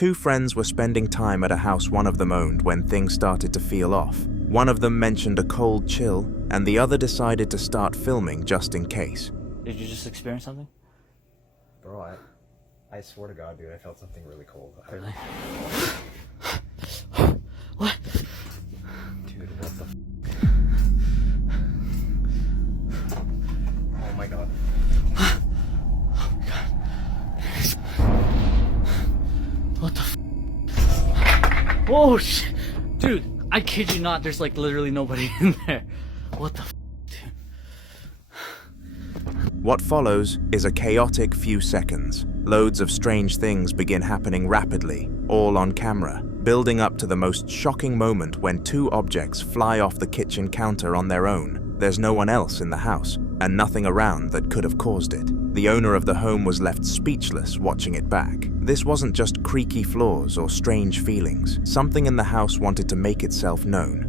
Two friends were spending time at a house one of them owned when things started to feel off. One of them mentioned a cold chill, and the other decided to start filming just in case. Did you just experience something? Bro, I swear to God, dude, I felt something really cold. Really? What? Dude, what the Oh my God. Oh my God. What the Oh shit. Dude, I kid you not, there's like literally nobody in there. What the dude? What follows is a chaotic few seconds. Loads of strange things begin happening rapidly, all on camera, building up to the most shocking moment when two objects fly off the kitchen counter on their own. There's no one else in the house, and nothing around that could have caused it. The owner of the home was left speechless watching it back. This wasn't just creaky floors or strange feelings. Something in the house wanted to make itself known.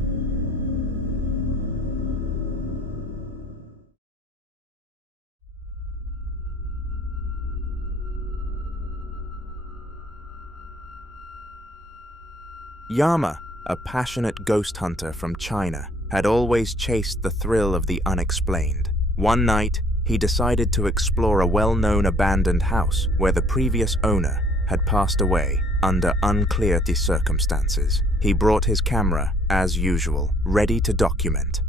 Yama, a passionate ghost hunter from China, had always chased the thrill of the unexplained. One night, he decided to explore a well-known abandoned house where the previous owner had passed away under unclear circumstances. He brought his camera, as usual, ready to document.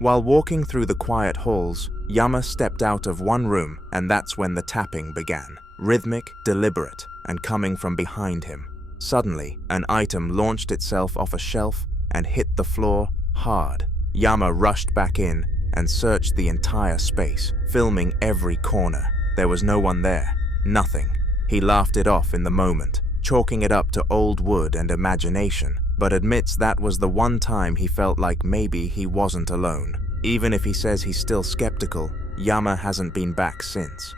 While walking through the quiet halls, Yama stepped out of one room, and that's when the tapping began. Rhythmic, deliberate, and coming from behind him. Suddenly, an item launched itself off a shelf and hit the floor hard. Yama rushed back in and searched the entire space, filming every corner. There was no one there. Nothing. He laughed it off in the moment, chalking it up to old wood and imagination, but admits that was the one time he felt like maybe he wasn't alone. Even if he says he's still skeptical, Yama hasn't been back since.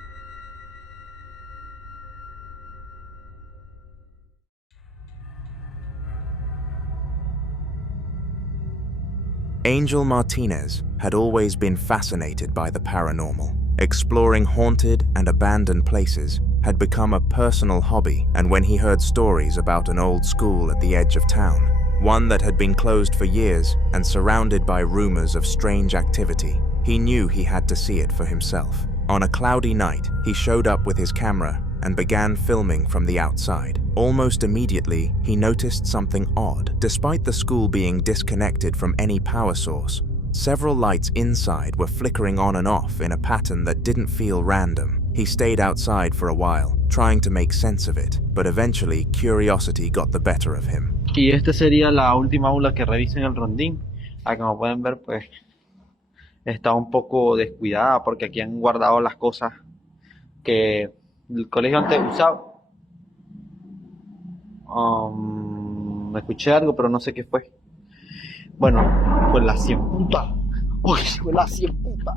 Angel Martinez had always been fascinated by the paranormal. Exploring haunted and abandoned places had become a personal hobby, and when he heard stories about an old school at the edge of town, one that had been closed for years and surrounded by rumors of strange activity, he knew he had to see it for himself. On a cloudy night, he showed up with his camera and began filming from the outside. Almost immediately, he noticed something odd. Despite the school being disconnected from any power source, several lights inside were flickering on and off in a pattern that didn't feel random. He stayed outside for a while, trying to make sense of it, but eventually curiosity got the better of him. Y esta sería la última aula que revisa en el rondín. Ah, como pueden ver, pues está un poco descuidada porque aquí han guardado las cosas que el colegio antes usaba. Escuché algo, pero no sé qué fue. Bueno, fue la 100 puta. Uy, fue la 100 puta.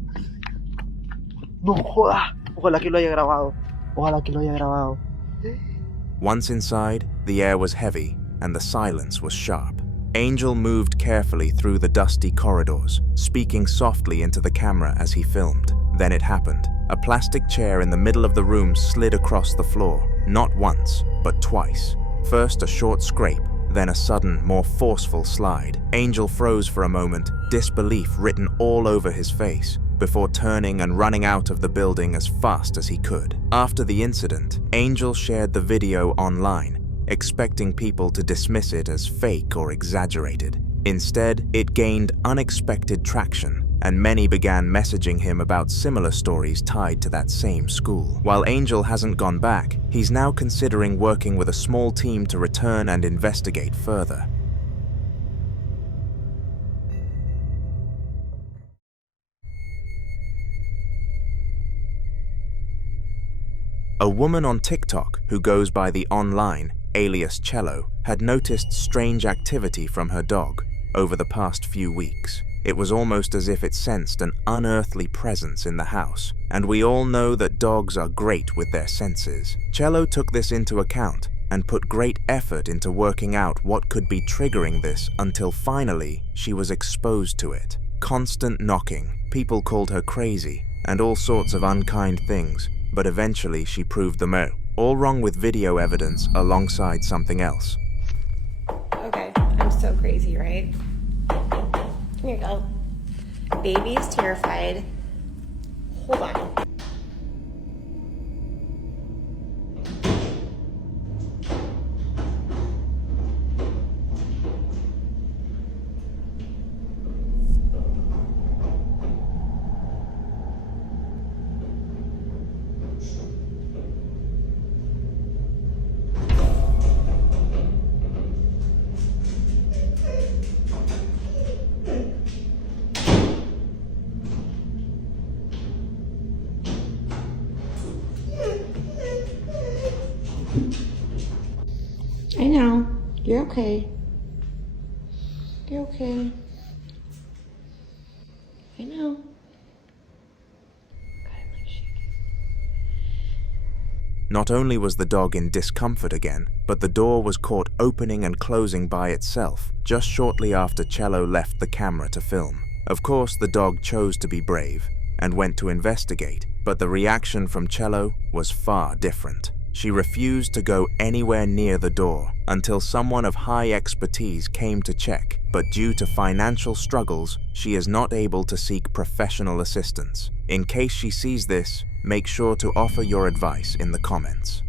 No jodas. Ojalá que lo haya grabado. Ojalá que lo haya grabado. Once inside, the air was heavy and the silence was sharp. Angel moved carefully through the dusty corridors, speaking softly into the camera as he filmed. Then it happened. A plastic chair in the middle of the room slid across the floor, not once, but twice. First a short scrape, then a sudden, more forceful slide. Angel froze for a moment, disbelief written all over his face, before turning and running out of the building as fast as he could. After the incident, Angel shared the video online, expecting people to dismiss it as fake or exaggerated. Instead, it gained unexpected traction, and many began messaging him about similar stories tied to that same school. While Angel hasn't gone back, he's now considering working with a small team to return and investigate further. A woman on TikTok who goes by the online alias Cello had noticed strange activity from her dog over the past few weeks. It was almost as if it sensed an unearthly presence in the house, and we all know that dogs are great with their senses. Cello took this into account and put great effort into working out what could be triggering this until finally she was exposed to it. Constant knocking, people called her crazy, and all sorts of unkind things, but eventually she proved them all wrong with video evidence alongside something else. Okay, I'm so crazy, right? Here you go. Baby's terrified. Hold on. I know. You're okay. You're okay. I know. Not only was the dog in discomfort again, but the door was caught opening and closing by itself just shortly after Cello left the camera to film. Of course, the dog chose to be brave and went to investigate, but the reaction from Cello was far different. She refused to go anywhere near the door until someone of high expertise came to check, but due to financial struggles, she is not able to seek professional assistance. In case she sees this, make sure to offer your advice in the comments.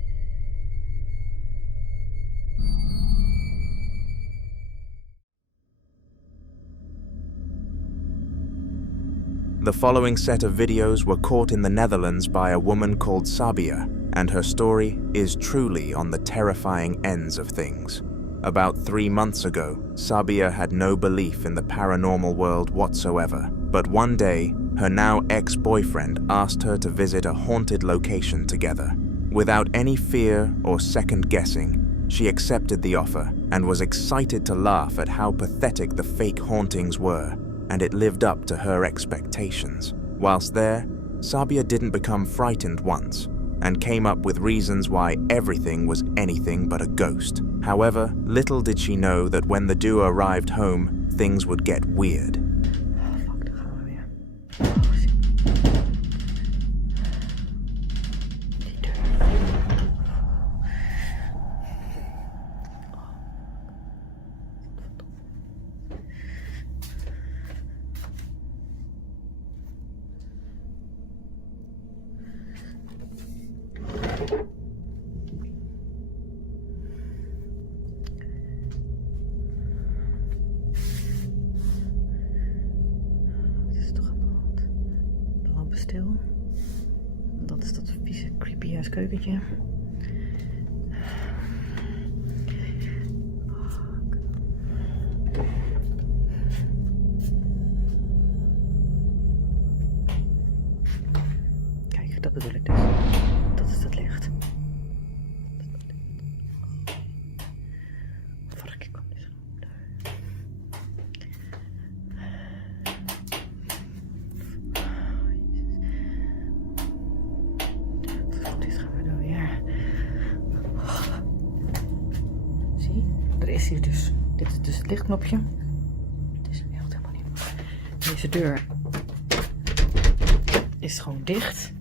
The following set of videos were caught in the Netherlands by a woman called Sabia, and her story is truly on the terrifying ends of things. About 3 months ago, Sabia had no belief in the paranormal world whatsoever, but one day, her now ex-boyfriend asked her to visit a haunted location together. Without any fear or second-guessing, she accepted the offer and was excited to laugh at how pathetic the fake hauntings were, and it lived up to her expectations. Whilst there, Sabia didn't become frightened once, and came up with reasons why everything was anything but a ghost. However, little did she know that when the duo arrived home, things would get weird. Wat is er toch aan de hand? De lamp is stil. Dat is dat vieze creepy ass keukentje. Kijk, dat bedoel ik dus. Dat is het licht. Fuck, ik kom niet zo. Dit gaan we doen weer. Zie, er is hier dus. Dit is dus het lichtknopje. Het is echt helemaal niet. Deze deur is gewoon dicht.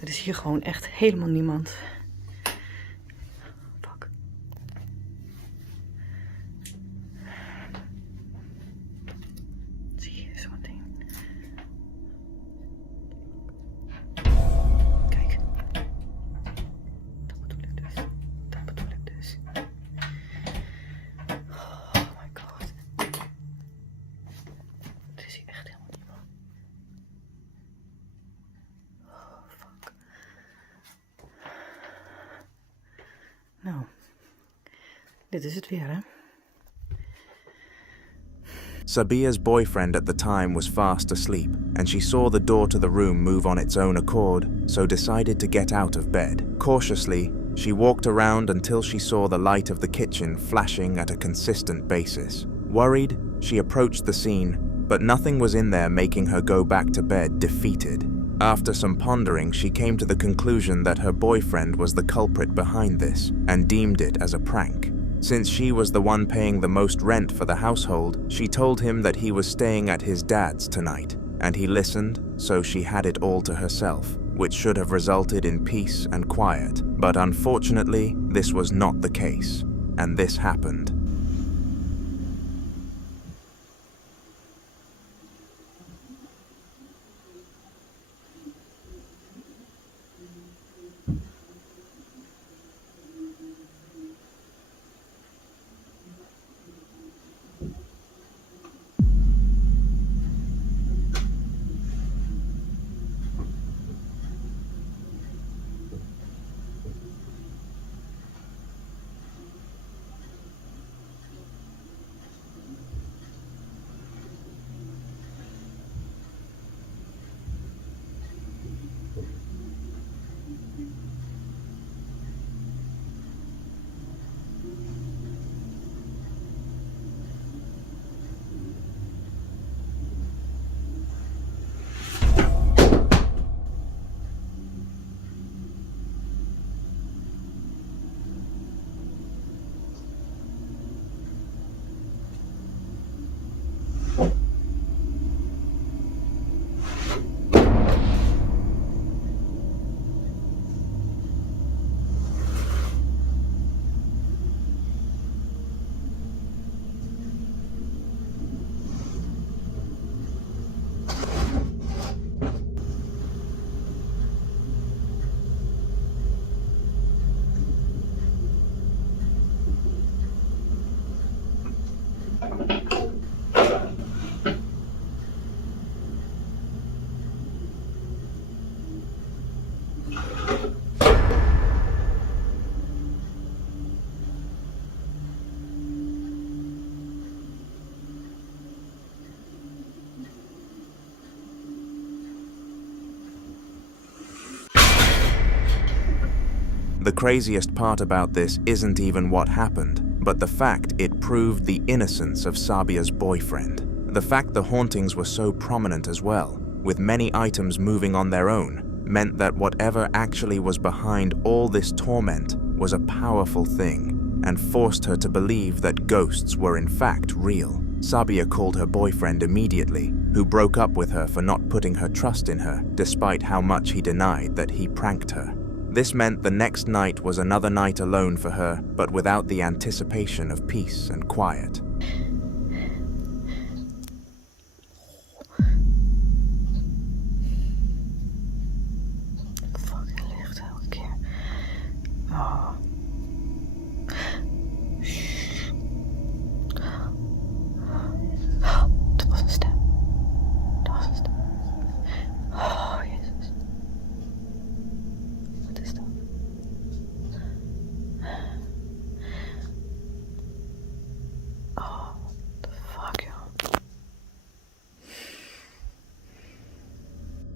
Er is hier gewoon echt helemaal niemand. Fuck. Zie je zo'n ding? Kijk. Dat bedoel ik dus. Dat bedoel ik dus. Oh my god. Er is hier echt helemaal niemand. Oh fuck. Nou, dit is het weer, hè? Sabia's boyfriend at the time was fast asleep, and she saw the door to the room move on its own accord, so decided to get out of bed. Cautiously, she walked around until she saw the light of the kitchen flashing at a consistent basis. Worried, she approached the scene, but nothing was in there, making her go back to bed defeated. After some pondering, she came to the conclusion that her boyfriend was the culprit behind this, and deemed it as a prank. Since she was the one paying the most rent for the household, she told him that he was staying at his dad's tonight, and he listened, so she had it all to herself, which should have resulted in peace and quiet. But unfortunately, this was not the case, and this happened. The craziest part about this isn't even what happened, but the fact it proved the innocence of Sabia's boyfriend. The fact the hauntings were so prominent as well, with many items moving on their own, meant that whatever actually was behind all this torment was a powerful thing, and forced her to believe that ghosts were in fact real. Sabia called her boyfriend immediately, who broke up with her for not putting her trust in her, despite how much he denied that he pranked her. This meant the next night was another night alone for her, but without the anticipation of peace and quiet.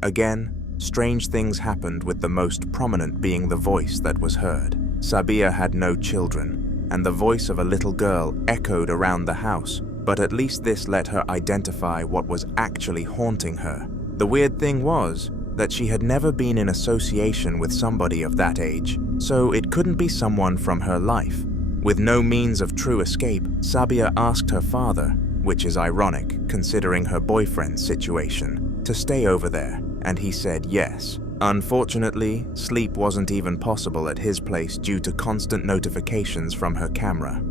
Again, strange things happened, with the most prominent being the voice that was heard. Sabia had no children, and the voice of a little girl echoed around the house, but at least this let her identify what was actually haunting her. The weird thing was that she had never been in association with somebody of that age, so it couldn't be someone from her life. With no means of true escape, Sabia asked her father, which is ironic considering her boyfriend's situation, to stay over there, and he said yes. Unfortunately, sleep wasn't even possible at his place due to constant notifications from her camera.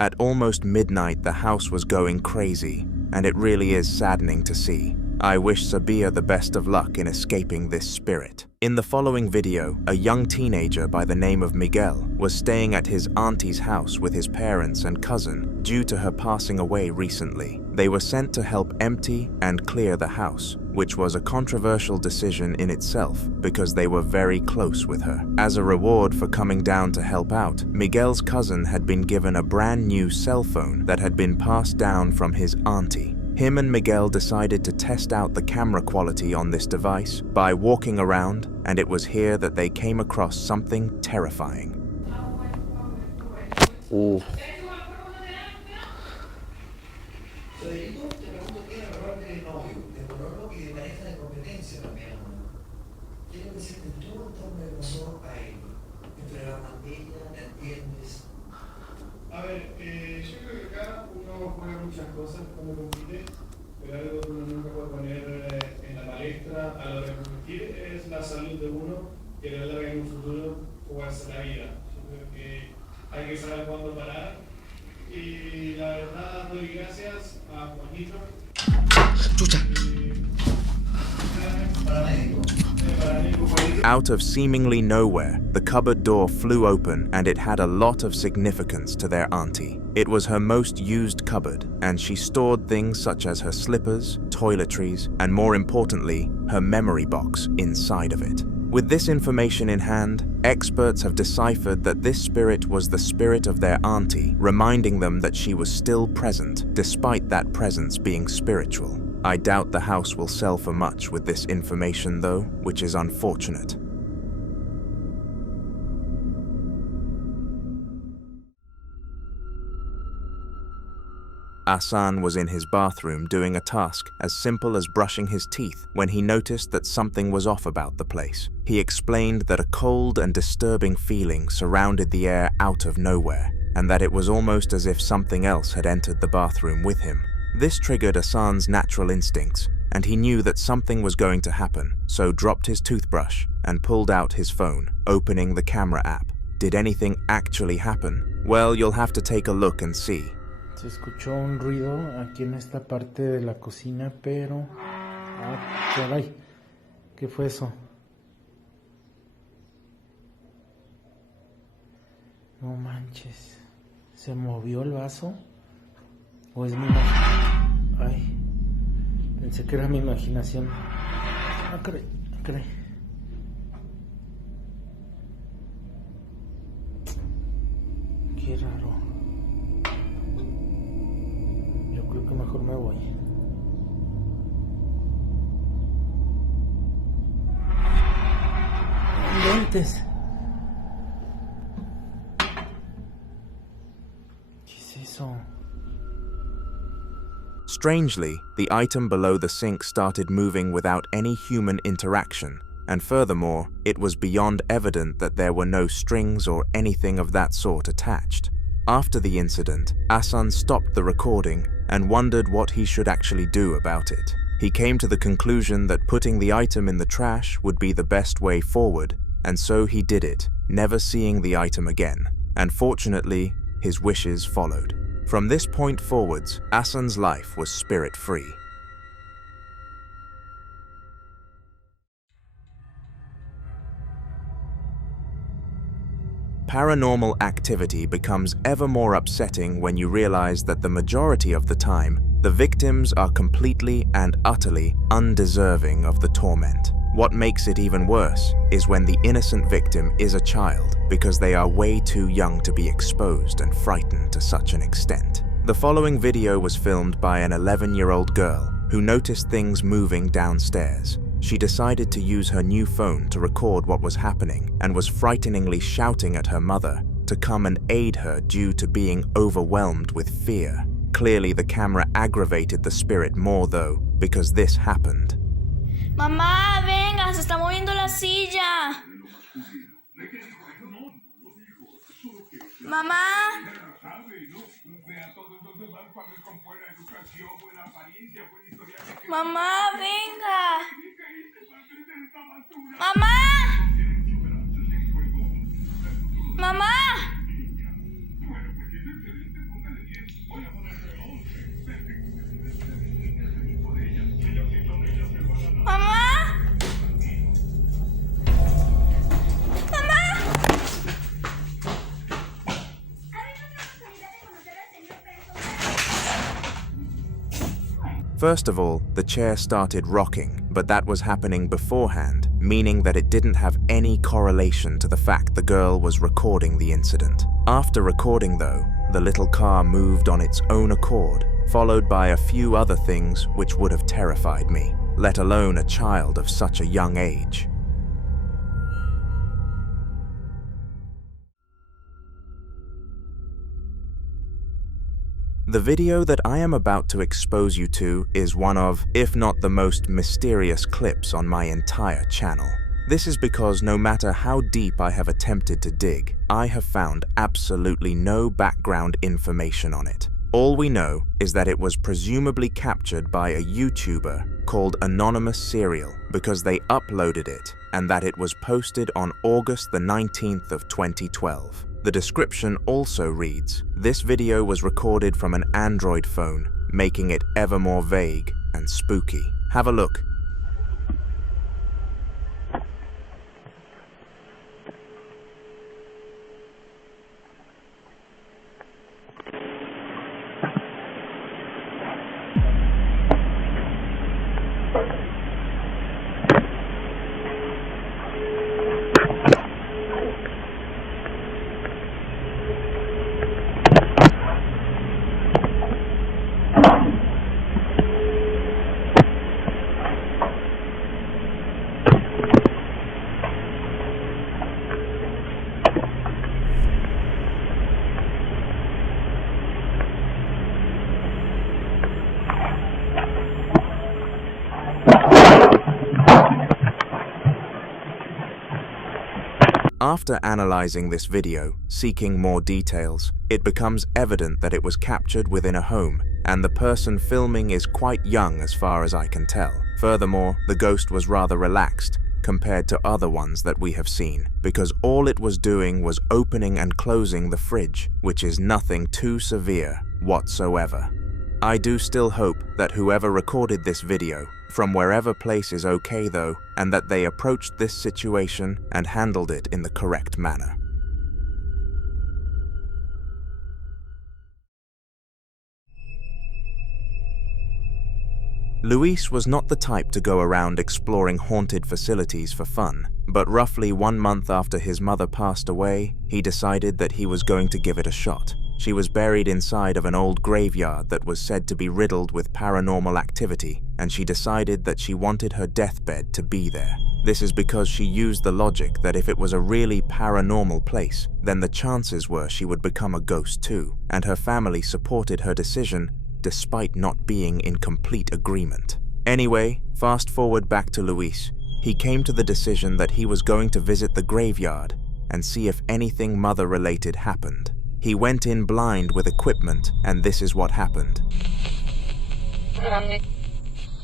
At almost midnight, the house was going crazy, and it really is saddening to see. I wish Sabia the best of luck in escaping this spirit. In the following video, a young teenager by the name of Miguel was staying at his auntie's house with his parents and cousin due to her passing away recently. They were sent to help empty and clear the house, which was a controversial decision in itself because they were very close with her. As a reward for coming down to help out, Miguel's cousin had been given a brand new cell phone that had been passed down from his auntie. Him and Miguel decided to test out the camera quality on this device by walking around, and it was here that they came across something terrifying. Ooh. A ver, yo creo que acá uno juega muchas cosas cuando compite, pero algo que uno nunca puede poner en la palestra a la hora de competir es la salud de uno, que a la larga en un futuro jugarse la vida. Yo creo que hay que saber cuándo parar y la verdad doy gracias a Juanito. Chucha. Out of seemingly nowhere, the cupboard door flew open, and it had a lot of significance to their auntie. It was her most used cupboard, and she stored things such as her slippers, toiletries, and more importantly, her memory box inside of it. With this information in hand, experts have deciphered that this spirit was the spirit of their auntie, reminding them that she was still present, despite that presence being spiritual. I doubt the house will sell for much with this information though, which is unfortunate. Hassan was in his bathroom doing a task as simple as brushing his teeth when he noticed that something was off about the place. He explained that a cold and disturbing feeling surrounded the air out of nowhere, and that it was almost as if something else had entered the bathroom with him. This triggered Hassan's natural instincts, and he knew that something was going to happen, so dropped his toothbrush and pulled out his phone, opening the camera app. Did anything actually happen? Well, you'll have to take a look and see. Se escuchó un ruido aquí en esta parte de la cocina, pero... ¡Ah, caray! ¿Qué fue eso? No manches. ¿Se movió el vaso? ¿O es mi imaginación? Ay, pensé que era mi imaginación. Ah, caray, caray. Qué raro. Yo creo que mejor me voy. lentes. ¿Qué es eso? Strangely, the item below the sink started moving without any human interaction, and furthermore, it was beyond evident that there were no strings or anything of that sort attached. After the incident, Asan stopped the recording and wondered what he should actually do about it. He came to the conclusion that putting the item in the trash would be the best way forward, and so he did it, never seeing the item again. And fortunately, his wishes followed. From this point forwards, Asan's life was spirit-free. Paranormal activity becomes ever more upsetting when you realize that the majority of the time, the victims are completely and utterly undeserving of the torment. What makes it even worse is when the innocent victim is a child, because they are way too young to be exposed and frightened to such an extent. The following video was filmed by an 11-year-old girl who noticed things moving downstairs. She decided to use her new phone to record what was happening and was frighteningly shouting at her mother to come and aid her due to being overwhelmed with fear. Clearly, the camera aggravated the spirit more though, because this happened. Mamá, venga, se está moviendo la silla. Mamá. Mamá, venga. Mamá. Mamá. Mamá. First of all, the chair started rocking, but that was happening beforehand, meaning that it didn't have any correlation to the fact the girl was recording the incident. After recording though, the little car moved on its own accord, followed by a few other things which would have terrified me, let alone a child of such a young age. The video that I am about to expose you to is one of, if not the most mysterious clips on my entire channel. This is because no matter how deep I have attempted to dig, I have found absolutely no background information on it. All we know is that it was presumably captured by a YouTuber called Anonymous Serial because they uploaded it, and that it was posted on August the 19th of 2012. The description also reads, "This video was recorded from an Android phone, making it ever more vague and spooky." Have a look. After analyzing this video, seeking more details, it becomes evident that it was captured within a home, and the person filming is quite young as far as I can tell. Furthermore, the ghost was rather relaxed compared to other ones that we have seen, because all it was doing was opening and closing the fridge, which is nothing too severe whatsoever. I do still hope that whoever recorded this video, from wherever place is okay though, and that they approached this situation and handled it in the correct manner. Luis was not the type to go around exploring haunted facilities for fun, but roughly 1 month after his mother passed away, he decided that he was going to give it a shot. She was buried inside of an old graveyard that was said to be riddled with paranormal activity, and she decided that she wanted her deathbed to be there. This is because she used the logic that if it was a really paranormal place, then the chances were she would become a ghost too, and her family supported her decision despite not being in complete agreement. Anyway, fast forward back to Luis. He came to the decision that he was going to visit the graveyard and see if anything mother-related happened. He went in blind with equipment, and this is what happened.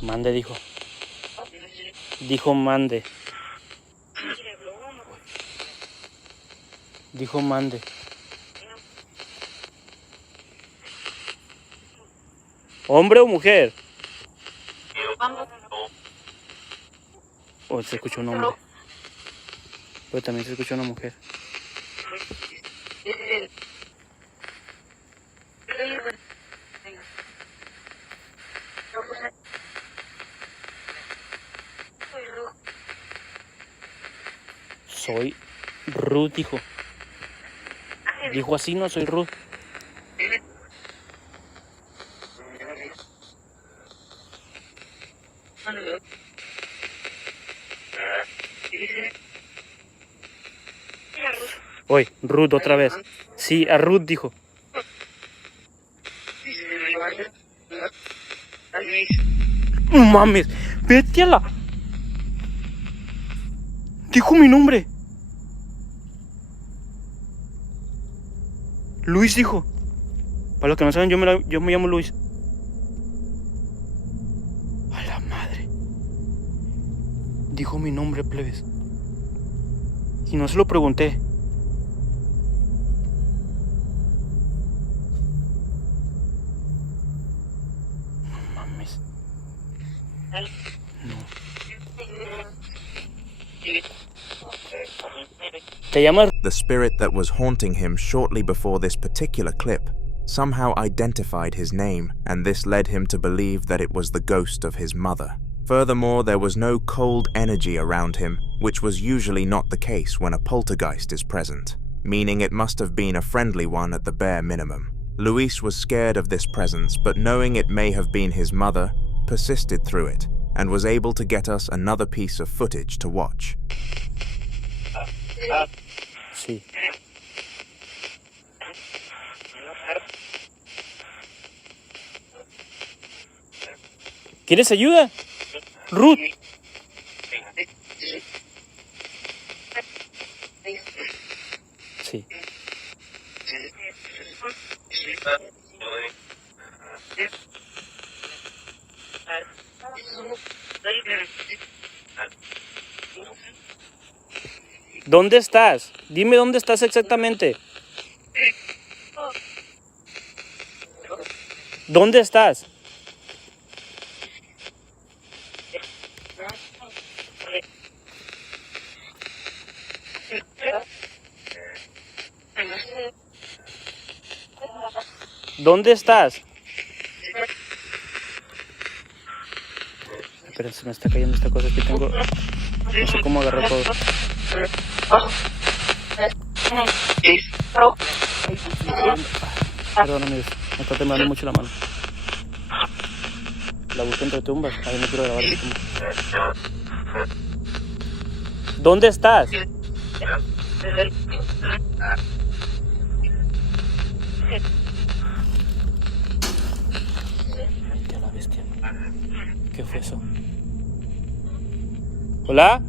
Mande dijo. Dijo mande. Dijo mande. ¿Hombre o mujer? O se escuchó un hombre. Pero también se escuchó una mujer. Soy Ruth, dijo. Dijo así, no soy Ruth. Oye, Ruth otra vez. Sí, a Ruth dijo. No mames, vete a la... Dijo mi nombre. Luis dijo. Para los que no saben, yo me llamo Luis. A la madre. Dijo mi nombre, plebes. Y no se lo pregunté. No mames. No. ¿Te llamas? The spirit that was haunting him shortly before this particular clip somehow identified his name, and this led him to believe that it was the ghost of his mother. Furthermore, there was no cold energy around him, which was usually not the case when a poltergeist is present, meaning it must have been a friendly one at the bare minimum. Luis was scared of this presence, but knowing it may have been his mother, persisted through it, and was able to get us another piece of footage to watch. Sí. ¿Quieres ayuda? Ruth. Sí. ¿Dónde estás? Dime dónde estás exactamente. ¿Dónde estás? ¿Dónde estás? Espera, se me está cayendo esta cosa que tengo. No sé cómo agarrar todo. Perdón, amigos, me está temblando mucho la mano. La busqué entre tumbas. Ahí no quiero grabar esa tumba. ¿Dónde estás? Vete a la bestia. ¿Qué fue eso? ¿Hola?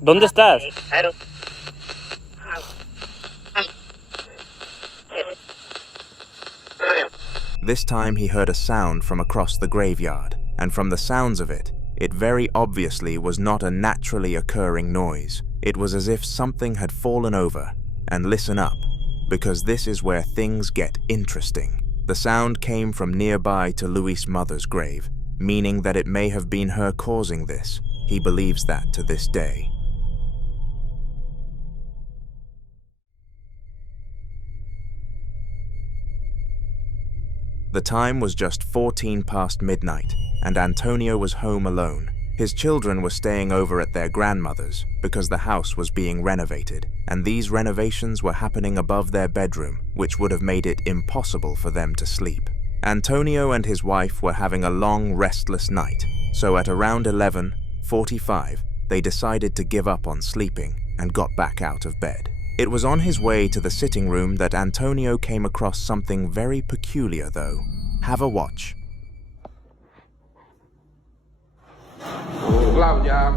¿Dónde estás? This time he heard a sound from across the graveyard, and from the sounds of it, it very obviously was not a naturally occurring noise. It was as if something had fallen over. And listen up, because this is where things get interesting. The sound came from nearby to Luis' mother's grave, meaning that it may have been her causing this. He believes that to this day. The time was just 14 past midnight, and Antonio was home alone. His children were staying over at their grandmother's because the house was being renovated, and these renovations were happening above their bedroom, which would have made it impossible for them to sleep. Antonio and his wife were having a long, restless night, so at around 11:45, they decided to give up on sleeping and got back out of bed. It was on his way to the sitting room that Antonio came across something very peculiar, though. Have a watch. Claudia,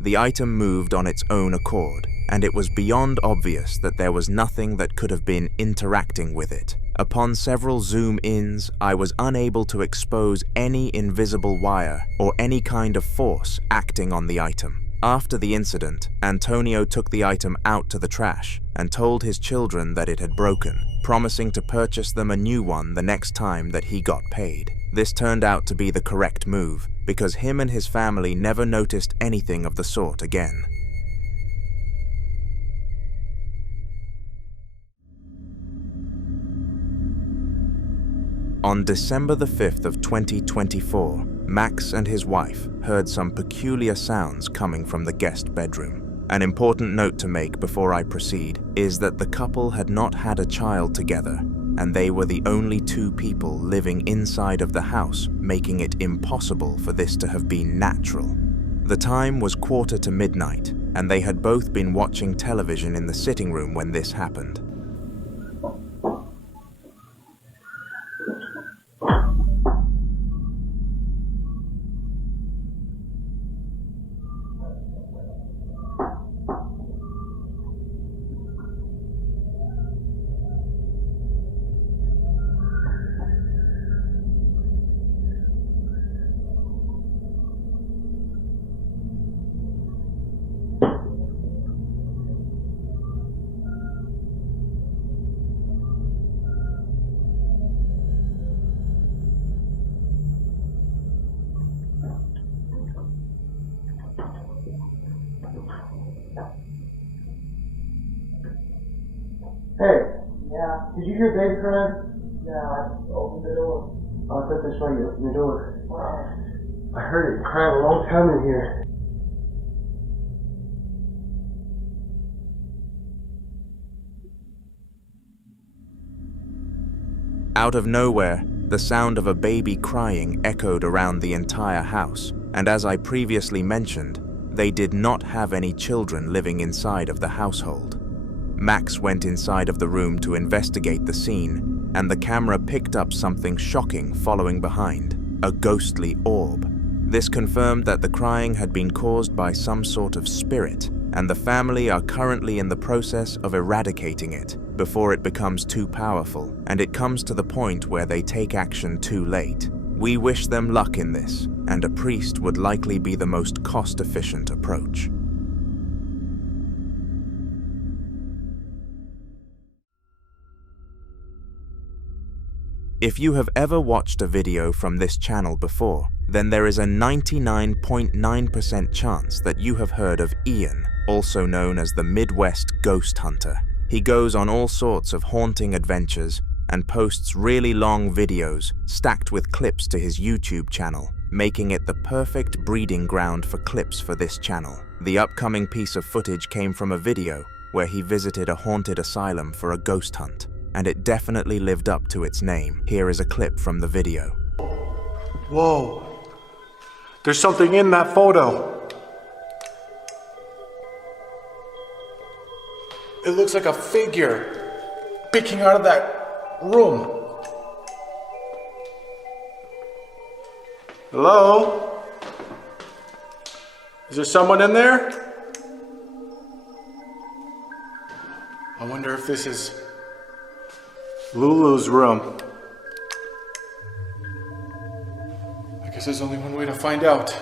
The item moved on its own accord, and it was beyond obvious that there was nothing that could have been interacting with it. Upon several zoom-ins, I was unable to expose any invisible wire or any kind of force acting on the item. After the incident, Antonio took the item out to the trash and told his children that it had broken, promising to purchase them a new one the next time that he got paid. This turned out to be the correct move, because him and his family never noticed anything of the sort again. On December the 5th of 2024, Max and his wife heard some peculiar sounds coming from the guest bedroom. An important note to make before I proceed is that the couple had not had a child together, and they were the only two people living inside of the house, making it impossible for this to have been natural. The time was 1:45, and they had both been watching television in the sitting room when this happened. Hey. Yeah. Did you hear baby crying? Yeah, I opened the door. Oh, I thought that's why you opened the door. I heard it crying a long time in here. Out of nowhere, the sound of a baby crying echoed around the entire house, and as I previously mentioned, they did not have any children living inside of the household. Max went inside of the room to investigate the scene, and the camera picked up something shocking following behind, a ghostly orb. This confirmed that the crying had been caused by some sort of spirit, and the family are currently in the process of eradicating it before it becomes too powerful, and it comes to the point where they take action too late. We wish them luck in this, and a priest would likely be the most cost-efficient approach. If you have ever watched a video from this channel before, then there is a 99.9% chance that you have heard of Ian, also known as the Midwest Ghost Hunter. He goes on all sorts of haunting adventures and posts really long videos stacked with clips to his YouTube channel, making it the perfect breeding ground for clips for this channel. The upcoming piece of footage came from a video where he visited a haunted asylum for a ghost hunt, and it definitely lived up to its name. Here is a clip from the video. Whoa. There's something in that photo. It looks like a figure peeking out of that room. Hello? Is there someone in there? I wonder if this is Lulu's room. I guess there's only one way to find out.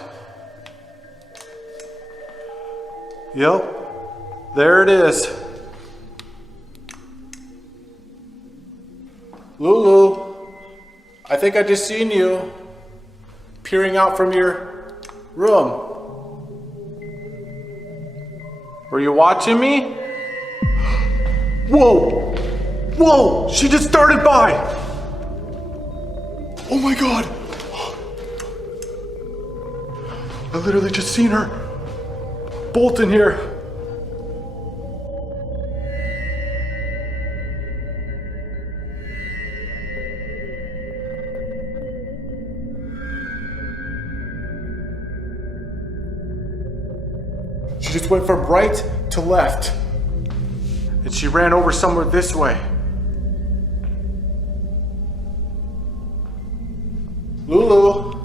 Yep, there it is. Lulu, I think I just seen you peering out from your room. Were you watching me? Whoa! Whoa! She just darted by! Oh my god! I literally just seen her bolt in here. She just went from right to left. And she ran over somewhere this way. Lulu,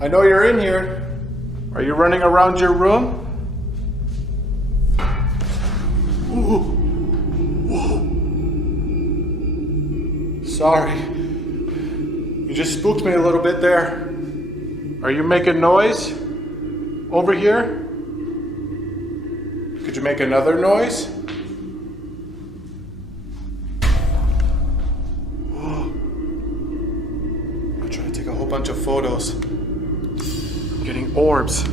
I know you're in here. Are you running around your room? Ooh. Whoa. Sorry. You just spooked me a little bit there. Are you making noise over here? Could you make another noise? I'm trying to take a whole bunch of photos. I'm getting orbs.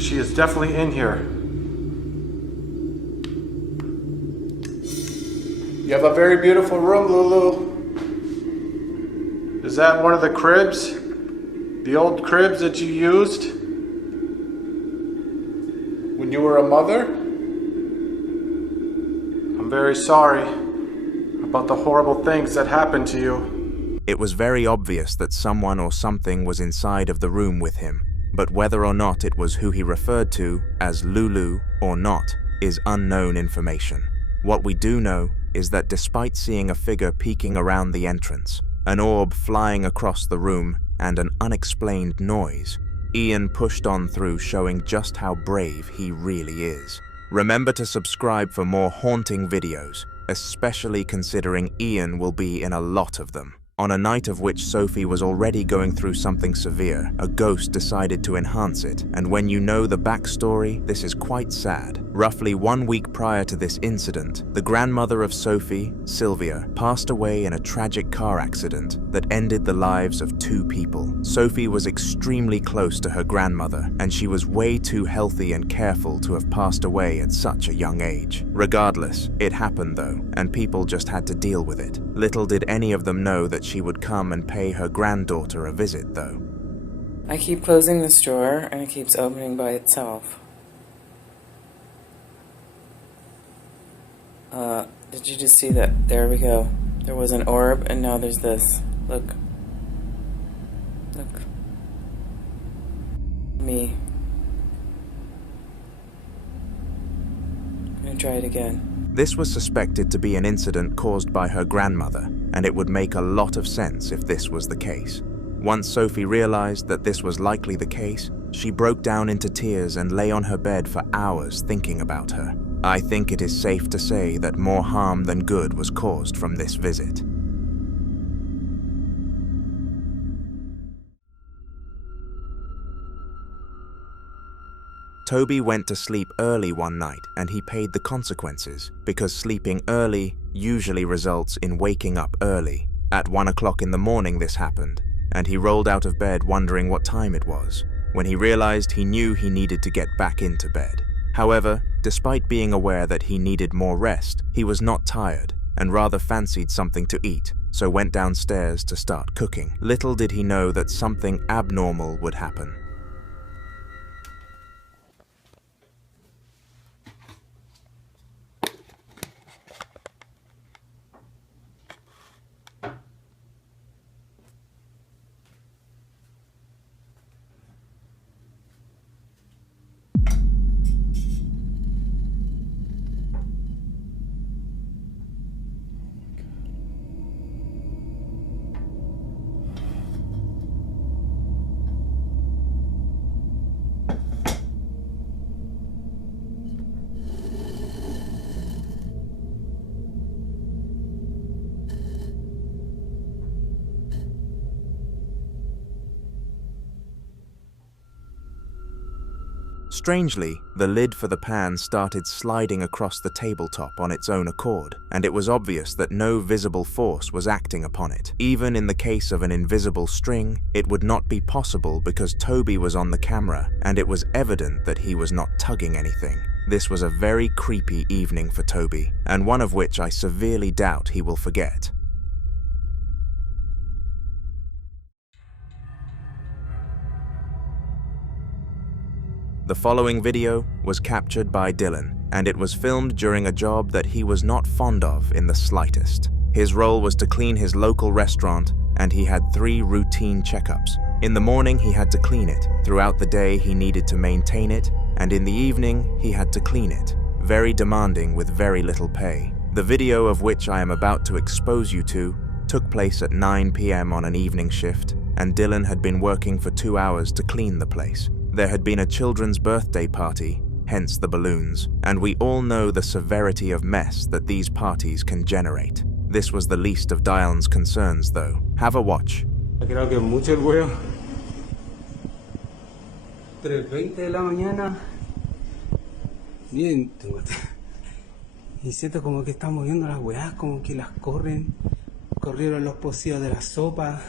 She is definitely in here. You have a very beautiful room, Lulu. Is that one of the cribs? The old cribs that you used when you were a mother? I'm very sorry about the horrible things that happened to you. It was very obvious that someone or something was inside of the room with him, but whether or not it was who he referred to as Lulu or not is unknown information. What we do know is that despite seeing a figure peeking around the entrance, an orb flying across the room, and an unexplained noise, Ian pushed on through, showing just how brave he really is. Remember to subscribe for more haunting videos, especially considering Ian will be in a lot of them. On a night of which Sophie was already going through something severe, a ghost decided to enhance it, and when you know the backstory, this is quite sad. Roughly 1 week prior to this incident, the grandmother of Sophie, Sylvia, passed away in a tragic car accident that ended the lives of 2 people. Sophie was extremely close to her grandmother, and she was way too healthy and careful to have passed away at such a young age. Regardless, it happened though, and people just had to deal with it. Little did any of them know that she would come and pay her granddaughter a visit though. I keep closing this drawer and it keeps opening by itself. Did you just see that? There we go. There was an orb and now there's this. Look. Look. Me. I'm gonna try it again. This was suspected to be an incident caused by her grandmother, and it would make a lot of sense if this was the case. Once Sophie realized that this was likely the case, she broke down into tears and lay on her bed for hours thinking about her. I think it is safe to say that more harm than good was caused from this visit. Toby went to sleep early one night and he paid the consequences because sleeping early usually results in waking up early. At 1 o'clock in the morning this happened, and he rolled out of bed wondering what time it was. When he realized, he knew he needed to get back into bed. However, despite being aware that he needed more rest, he was not tired and rather fancied something to eat, so went downstairs to start cooking. Little did he know that something abnormal would happen. Strangely, the lid for the pan started sliding across the tabletop on its own accord, and it was obvious that no visible force was acting upon it. Even in the case of an invisible string, it would not be possible because Toby was on the camera, and it was evident that he was not tugging anything. This was a very creepy evening for Toby, and one of which I severely doubt he will forget. The following video was captured by Dylan, and it was filmed during a job that he was not fond of in the slightest. His role was to clean his local restaurant, and he had 3 routine checkups. In the morning, he had to clean it. Throughout the day, he needed to maintain it, and in the evening, he had to clean it. Very demanding with very little pay. The video of which I am about to expose you to took place at 9 p.m. on an evening shift, and Dylan had been working for 2 hours to clean the place. There had been a children's birthday party, hence the balloons, and we all know the severity of mess that these parties can generate. This was the least of Dylan's concerns, though. Have a watch. Creo que mucho el huevo. 3:20 de la mañana. Bien, y siento como que están moviendo las weas, como que las corren. Corrieron los pocillos de la sopa.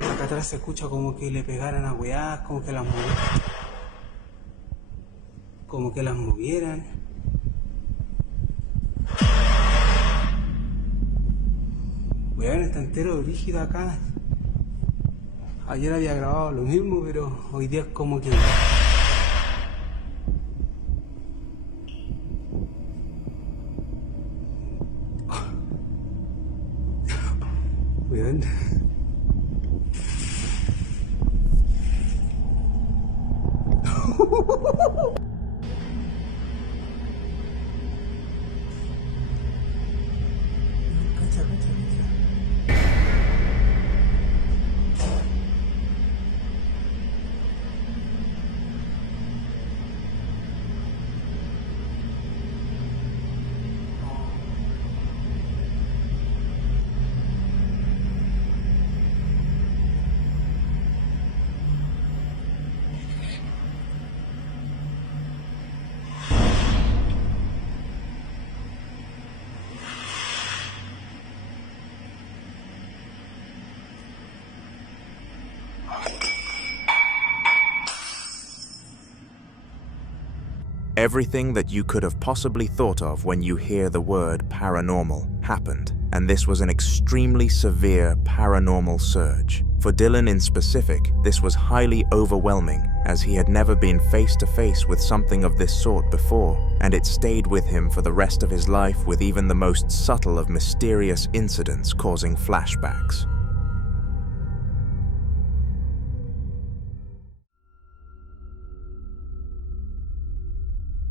Acá atrás se escucha como que le pegaran a weas, como que las movieran. Como que las movieran. Weón, está entero brígido acá. Ayer había grabado lo mismo, pero hoy día es como que... Weón. Everything that you could have possibly thought of when you hear the word paranormal happened, and this was an extremely severe paranormal surge. For Dylan in specific, this was highly overwhelming, as he had never been face to face with something of this sort before, and it stayed with him for the rest of his life, with even the most subtle of mysterious incidents causing flashbacks.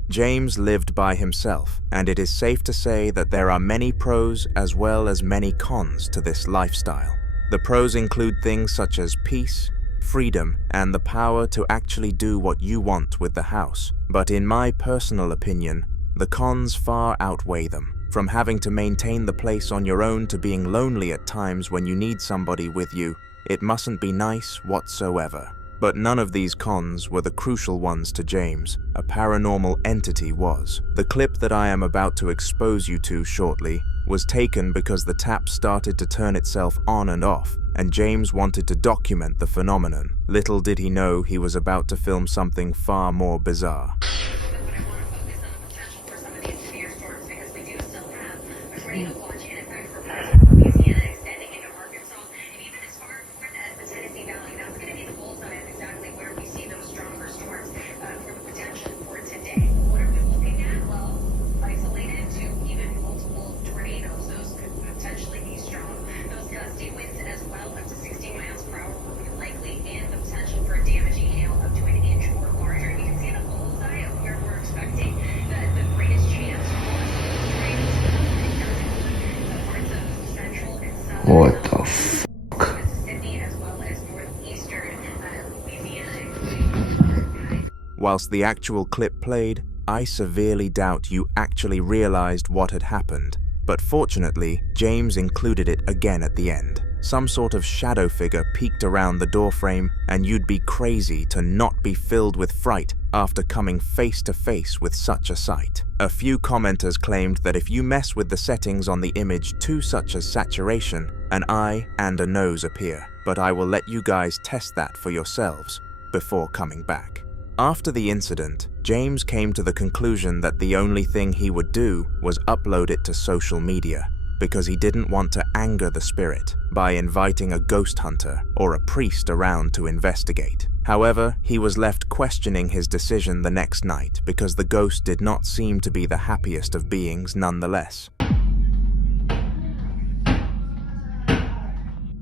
James lived by himself, and it is safe to say that there are many pros as well as many cons to this lifestyle. The pros include things such as peace, freedom, and the power to actually do what you want with the house. But in my personal opinion, the cons far outweigh them. From having to maintain the place on your own to being lonely at times when you need somebody with you, it mustn't be nice whatsoever. But none of these cons were the crucial ones to James. A paranormal entity was. The clip that I am about to expose you to shortly was taken because the tap started to turn itself on and off, and James wanted to document the phenomenon. Little did he know he was about to film something far more bizarre. What the f***? Whilst the actual clip played, I severely doubt you actually realized what had happened, but fortunately, James included it again at the end. Some sort of shadow figure peeked around the doorframe, and you'd be crazy to not be filled with fright after coming face to face with such a sight. A few commenters claimed that if you mess with the settings on the image to such as saturation, an eye and a nose appear, but I will let you guys test that for yourselves before coming back. After the incident, James came to the conclusion that the only thing he would do was upload it to social media, because he didn't want to anger the spirit by inviting a ghost hunter or a priest around to investigate. However, he was left questioning his decision the next night because the ghost did not seem to be the happiest of beings nonetheless.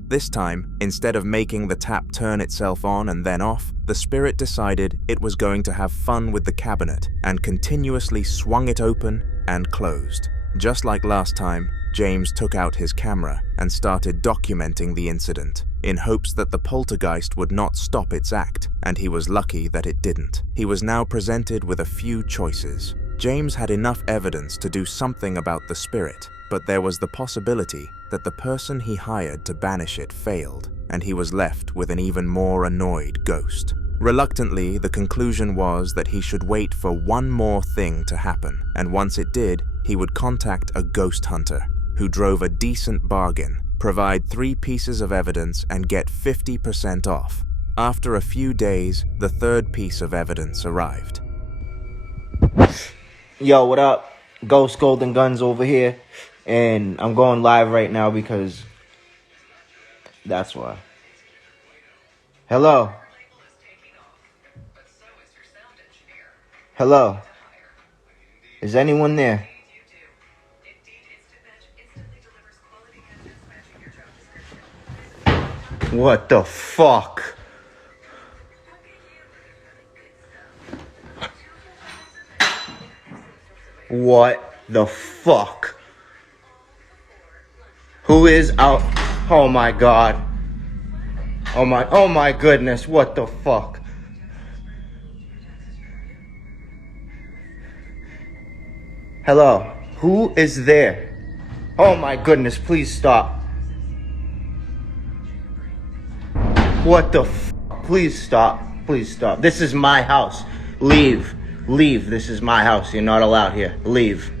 This time, instead of making the tap turn itself on and then off, the spirit decided it was going to have fun with the cabinet and continuously swung it open and closed. Just like last time, James took out his camera and started documenting the incident, in hopes that the poltergeist would not stop its act, and he was lucky that it didn't. He was now presented with a few choices. James had enough evidence to do something about the spirit, but there was the possibility that the person he hired to banish it failed, and he was left with an even more annoyed ghost. Reluctantly, the conclusion was that he should wait for one more thing to happen, and once it did, he would contact a ghost hunter, who drove a decent bargain, provide 3 pieces of evidence, and get 50% off. After a few days, the 3rd piece of evidence arrived. Yo, what up? Ghost Golden Guns over here, and I'm going live right now because that's why. Hello? Hello? Is anyone there? What the fuck? What the fuck? Who is out? Oh my god. Oh my goodness, what the fuck? Hello, who is there? Oh my goodness, please stop. What the f? Please stop. Please stop. This is my house. Leave. Leave. This is my house. You're not allowed here. Leave.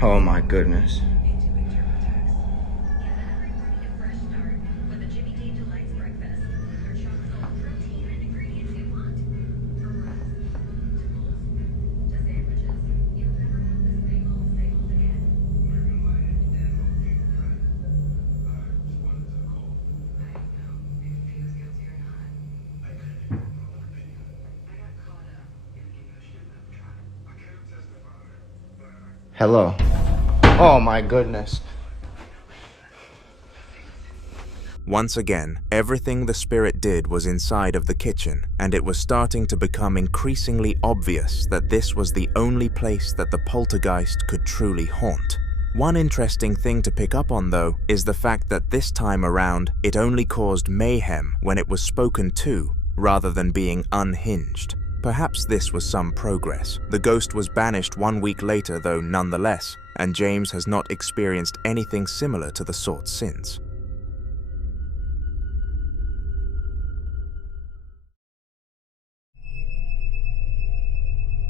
Oh my goodness. Hello. Oh my goodness. Once again, everything the spirit did was inside of the kitchen, and it was starting to become increasingly obvious that this was the only place that the poltergeist could truly haunt. One interesting thing to pick up on, though, is the fact that this time around, it only caused mayhem when it was spoken to, rather than being unhinged. Perhaps this was some progress. The ghost was banished 1 week later, though, nonetheless, and James has not experienced anything similar to the sort since.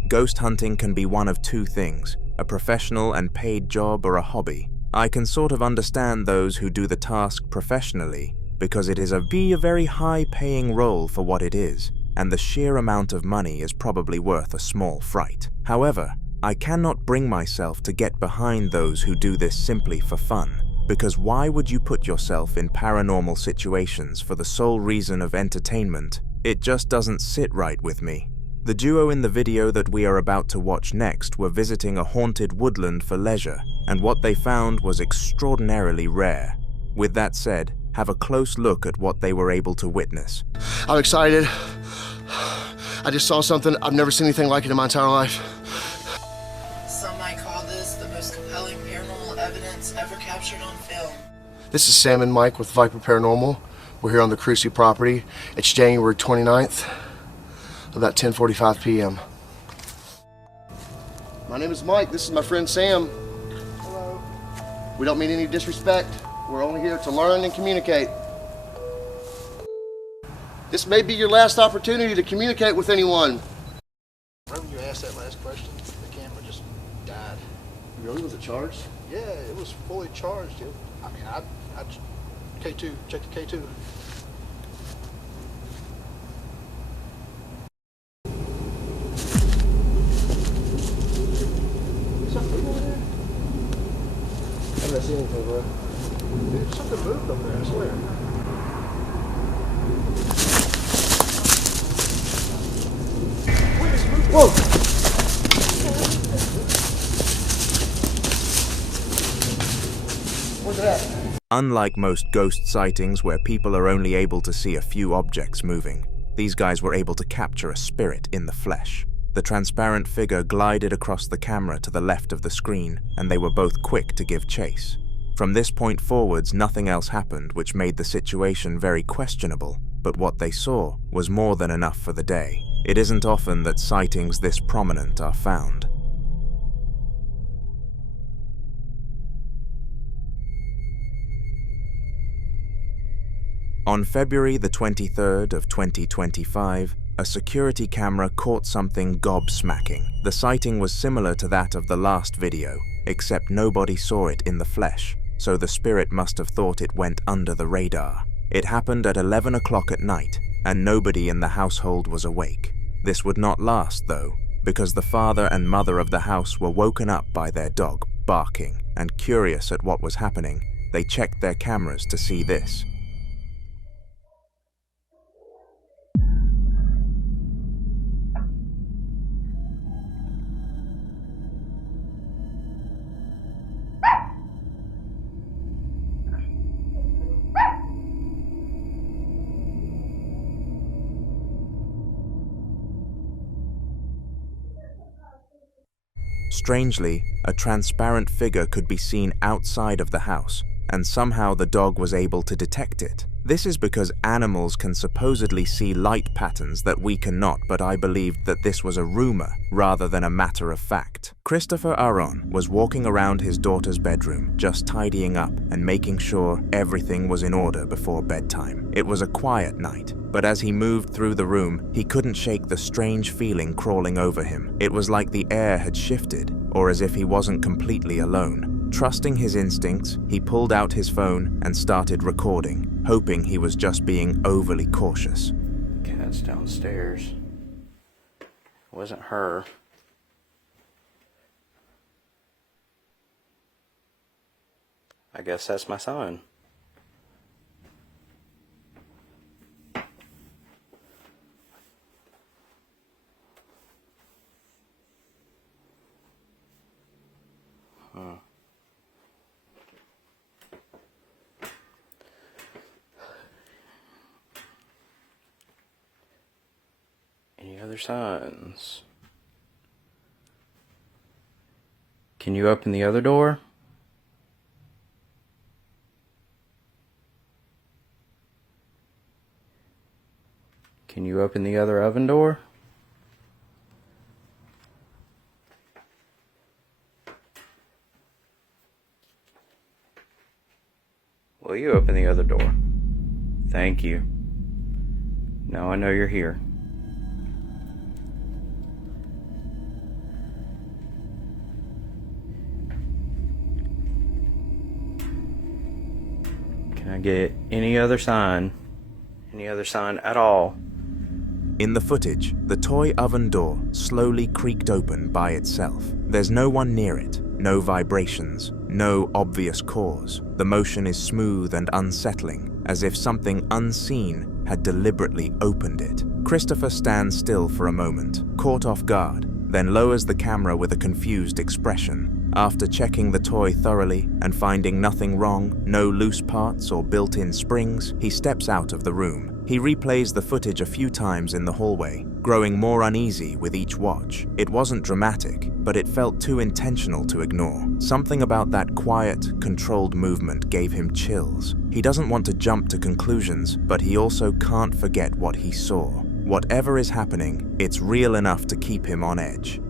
Ghost hunting can be one of 2 things, a professional and paid job or a hobby. I can sort of understand those who do the task professionally, because it is a very high-paying role for what it is, and the sheer amount of money is probably worth a small fright. However, I cannot bring myself to get behind those who do this simply for fun, because why would you put yourself in paranormal situations for the sole reason of entertainment? It just doesn't sit right with me. The duo in the video that we are about to watch next were visiting a haunted woodland for leisure, and what they found was extraordinarily rare. With that said, have a close look at what they were able to witness. I'm excited. I just saw something. I've never seen anything like it in my entire life. Some might call this the most compelling paranormal evidence ever captured on film. This is Sam and Mike with Viper Paranormal. We're here on the Cruci property. It's January 29th, about 10:45 p.m. My name is Mike. This is my friend Sam. Hello. We don't mean any disrespect. We're only here to learn and communicate. This may be your last opportunity to communicate with anyone. Right when you asked that last question, the camera just died. Really? Was it charged? Yeah, it was fully charged. I mean, I K2, check the K2. did I see anything, bro? Dude, something moved over there, I swear. Whoa! Where's it at? Unlike most ghost sightings where people are only able to see a few objects moving, these guys were able to capture a spirit in the flesh. The transparent figure glided across the camera to the left of the screen, and they were both quick to give chase. From this point forwards, nothing else happened, which made the situation very questionable, but what they saw was more than enough for the day. It isn't often that sightings this prominent are found. On February the 23rd of 2025, a security camera caught something gobsmacking. The sighting was similar to that of the last video, except nobody saw it in the flesh, so the spirit must have thought it went under the radar. It happened at 11 o'clock at night, and nobody in the household was awake. This would not last, though, because the father and mother of the house were woken up by their dog barking, and curious at what was happening, they checked their cameras to see this. Strangely, a transparent figure could be seen outside of the house, and somehow the dog was able to detect it. This is because animals can supposedly see light patterns that we cannot, but I believed that this was a rumor rather than a matter of fact. Christopher Aron was walking around his daughter's bedroom, just tidying up and making sure everything was in order before bedtime. It was a quiet night, but as he moved through the room, he couldn't shake the strange feeling crawling over him. It was like the air had shifted, or as if he wasn't completely alone. Trusting his instincts, he pulled out his phone and started recording, hoping he was just being overly cautious. Cat's downstairs. It wasn't her. I guess that's my son. Huh. Any other signs? Can you open the other door? Can you open the other oven door? Will you open the other door? Thank you. Now I know you're here. Can I get any other sign? Any other sign at all? In the footage, the toy oven door slowly creaked open by itself. There's no one near it, no vibrations, no obvious cause. The motion is smooth and unsettling, as if something unseen had deliberately opened it. Christopher stands still for a moment, caught off guard, then lowers the camera with a confused expression. After checking the toy thoroughly and finding nothing wrong, no loose parts or built-in springs, he steps out of the room. He replays the footage a few times in the hallway, growing more uneasy with each watch. It wasn't dramatic, but it felt too intentional to ignore. Something about that quiet, controlled movement gave him chills. He doesn't want to jump to conclusions, but he also can't forget what he saw. Whatever is happening, it's real enough to keep him on edge.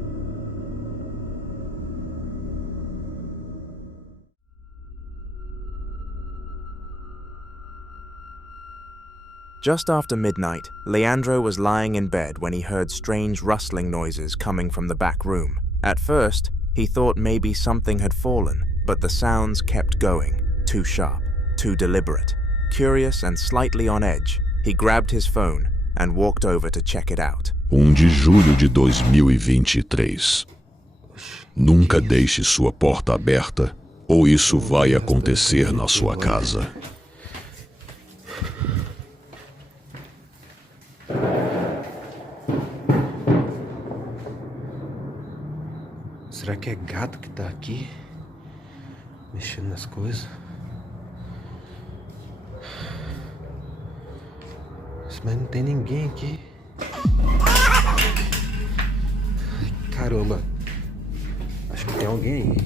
Just after midnight, Leandro was lying in bed when he heard strange rustling noises coming from the back room. At first, he thought maybe something had fallen, but the sounds kept going, too sharp, too deliberate. Curious and slightly on edge, he grabbed his phone and walked over to check it out. 1 de julho de 2023. Nunca deixe sua porta aberta ou isso vai acontecer na sua casa. Será que é gato que tá aqui? Mexendo nas coisas? Mas não tem ninguém aqui. Ai, caramba. Acho que tem alguém aí.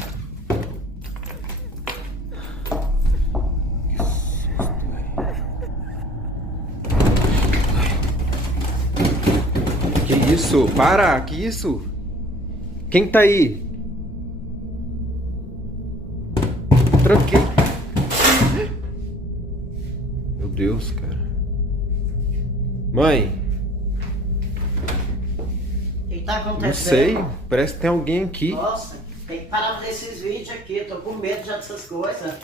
Que isso? Para! Que isso? Quem tá aí? Tranquei. Meu Deus, cara. Mãe. O que tá acontecendo? Não sei. Parece que tem alguém aqui. Nossa, tem que parar pra ver esses vídeos aqui. Eu tô com medo já dessas coisas.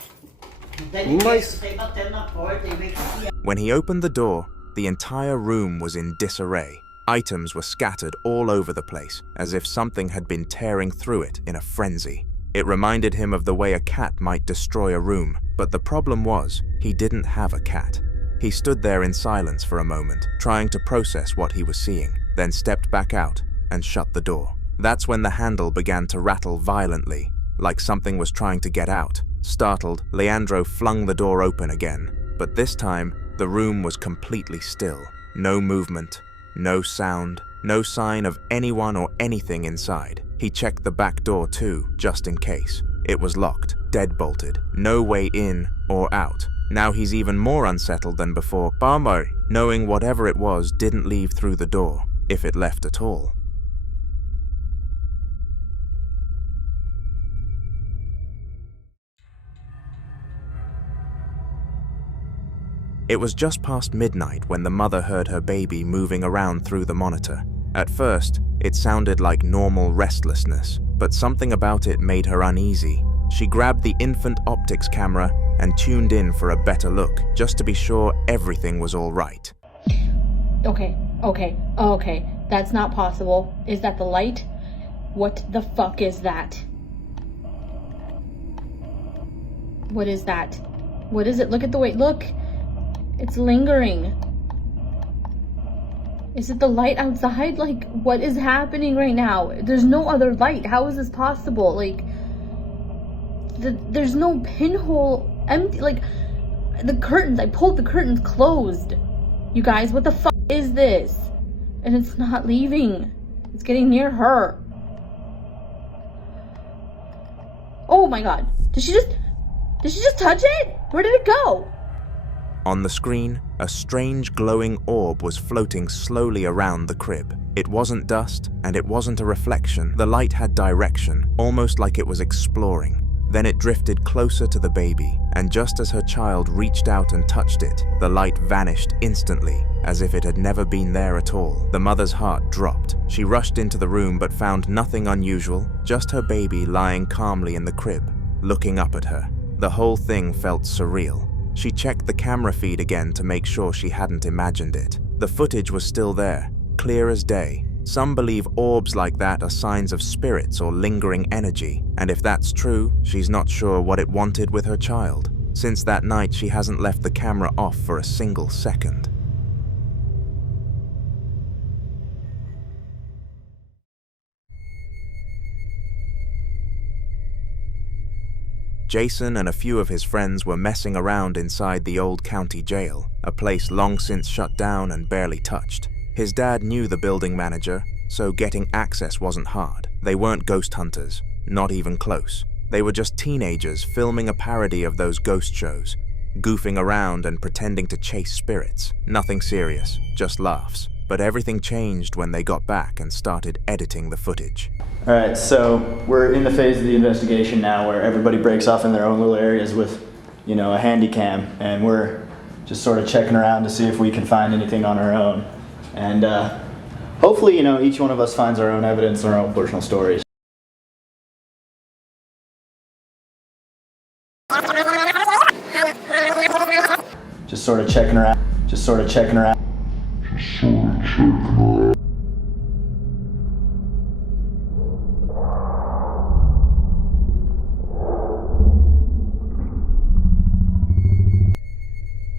Não tem ninguém que tem batendo na porta e vem aqui. When he opened the door, the entire room was in disarray. Items were scattered all over the place, as if something had been tearing through it in a frenzy. It reminded him of the way a cat might destroy a room, but the problem was, he didn't have a cat. He stood there in silence for a moment, trying to process what he was seeing, then stepped back out and shut the door. That's when the handle began to rattle violently, like something was trying to get out. Startled, Leandro flung the door open again, but this time, the room was completely still. No movement, no sound, no sign of anyone or anything inside. He checked the back door too, just in case. It was locked, deadbolted, no way in or out. Now he's even more unsettled than before, Barmo, knowing whatever it was didn't leave through the door, if it left at all. It was just past midnight when the mother heard her baby moving around through the monitor. At first, it sounded like normal restlessness, but something about it made her uneasy. She grabbed the infant optics camera and tuned in for a better look, just to be sure everything was all right. Okay. That's not possible. Is that the light? What the fuck is that? What is that? What is it? Look at the way. Look! It's lingering. Is it the light outside? Like, what is happening right now? There's no other light. How is this possible? Like, there's no pinhole empty. Like, the curtains, I pulled the curtains closed. You guys, what the fuck is this? And it's not leaving. It's getting near her. Oh my god. Did she just touch it? Where did it go? On the screen, a strange glowing orb was floating slowly around the crib. It wasn't dust, and it wasn't a reflection. The light had direction, almost like it was exploring. Then it drifted closer to the baby, and just as her child reached out and touched it, the light vanished instantly, as if it had never been there at all. The mother's heart dropped. She rushed into the room but found nothing unusual, just her baby lying calmly in the crib, looking up at her. The whole thing felt surreal. She checked the camera feed again to make sure she hadn't imagined it. The footage was still there, clear as day. Some believe orbs like that are signs of spirits or lingering energy, and if that's true, she's not sure what it wanted with her child. Since that night, she hasn't left the camera off for a single second. Jason and a few of his friends were messing around inside the old county jail, a place long since shut down and barely touched. His dad knew the building manager, so getting access wasn't hard. They weren't ghost hunters, not even close. They were just teenagers filming a parody of those ghost shows, goofing around and pretending to chase spirits. Nothing serious, just laughs. But everything changed when they got back and started editing the footage. Alright, so we're in the phase of the investigation now where everybody breaks off in their own little areas with, you know, a handy cam, and we're just sort of checking around to see if we can find anything on our own. And hopefully, you know, each one of us finds our own evidence, our own personal stories. Just sort of checking around.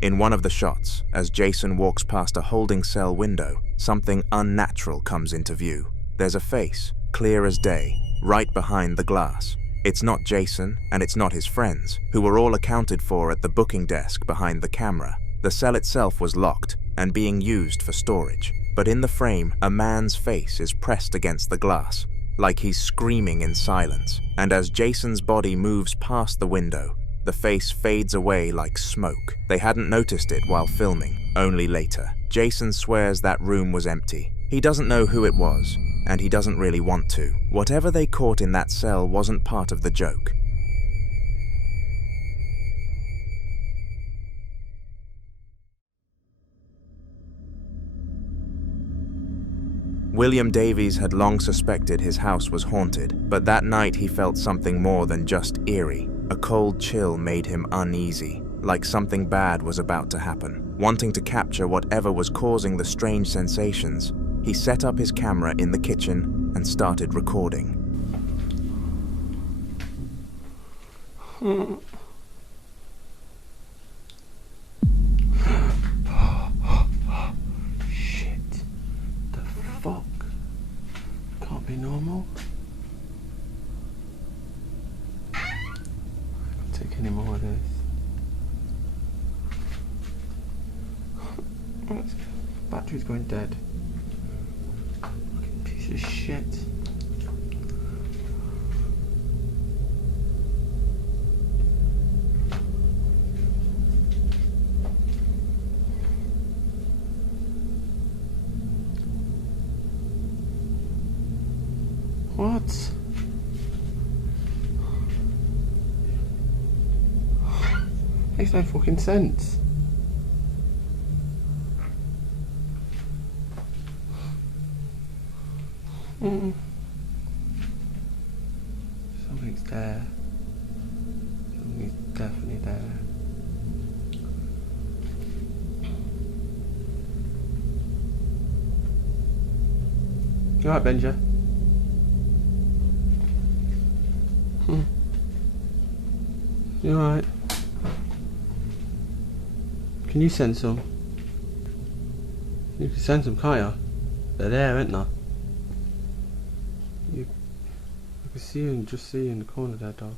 In one of the shots, as Jason walks past a holding cell window, something unnatural comes into view. There's a face, clear as day, right behind the glass. It's not Jason, and it's not his friends, who were all accounted for at the booking desk behind the camera. The cell itself was locked and being used for storage. But in the frame, a man's face is pressed against the glass, like he's screaming in silence. And as Jason's body moves past the window, the face fades away like smoke. They hadn't noticed it while filming, only later. Jason swears that room was empty. He doesn't know who it was, and he doesn't really want to. Whatever they caught in that cell wasn't part of the joke. William Davies had long suspected his house was haunted, but that night he felt something more than just eerie. A cold chill made him uneasy, like something bad was about to happen. Wanting to capture whatever was causing the strange sensations, he set up his camera in the kitchen and started recording. Shit. The fuck? Can't be normal. I can't take any more of this. Battery's going dead. Fucking piece of shit. What? Makes no fucking sense. Something's there. Something's definitely there. You alright, Benja? You alright? Can you send some? You can send some, can't you? They're there, aren't they? I can see you, just see you in the corner there, dog.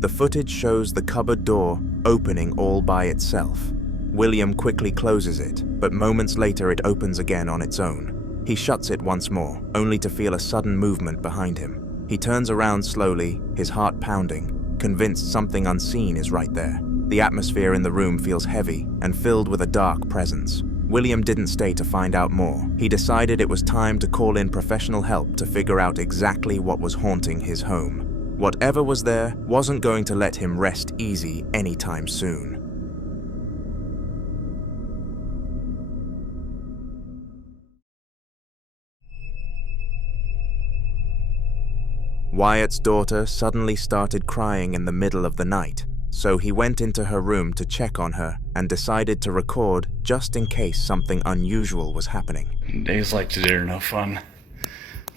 The footage shows the cupboard door opening all by itself. William quickly closes it, but moments later it opens again on its own. He shuts it once more, only to feel a sudden movement behind him. He turns around slowly, his heart pounding, convinced something unseen is right there. The atmosphere in the room feels heavy and filled with a dark presence. William didn't stay to find out more. He decided it was time to call in professional help to figure out exactly what was haunting his home. Whatever was there wasn't going to let him rest easy anytime soon. Wyatt's daughter suddenly started crying in the middle of the night, so he went into her room to check on her and decided to record just in case something unusual was happening. Days like today are no fun.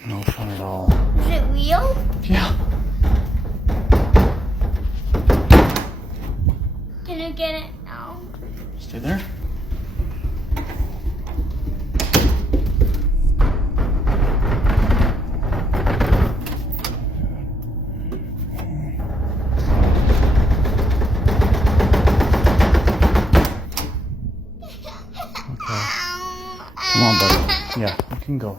No fun at all. Is it real? Yeah. Can I get it now? Stay there. Come on, buddy. Yeah, you can go.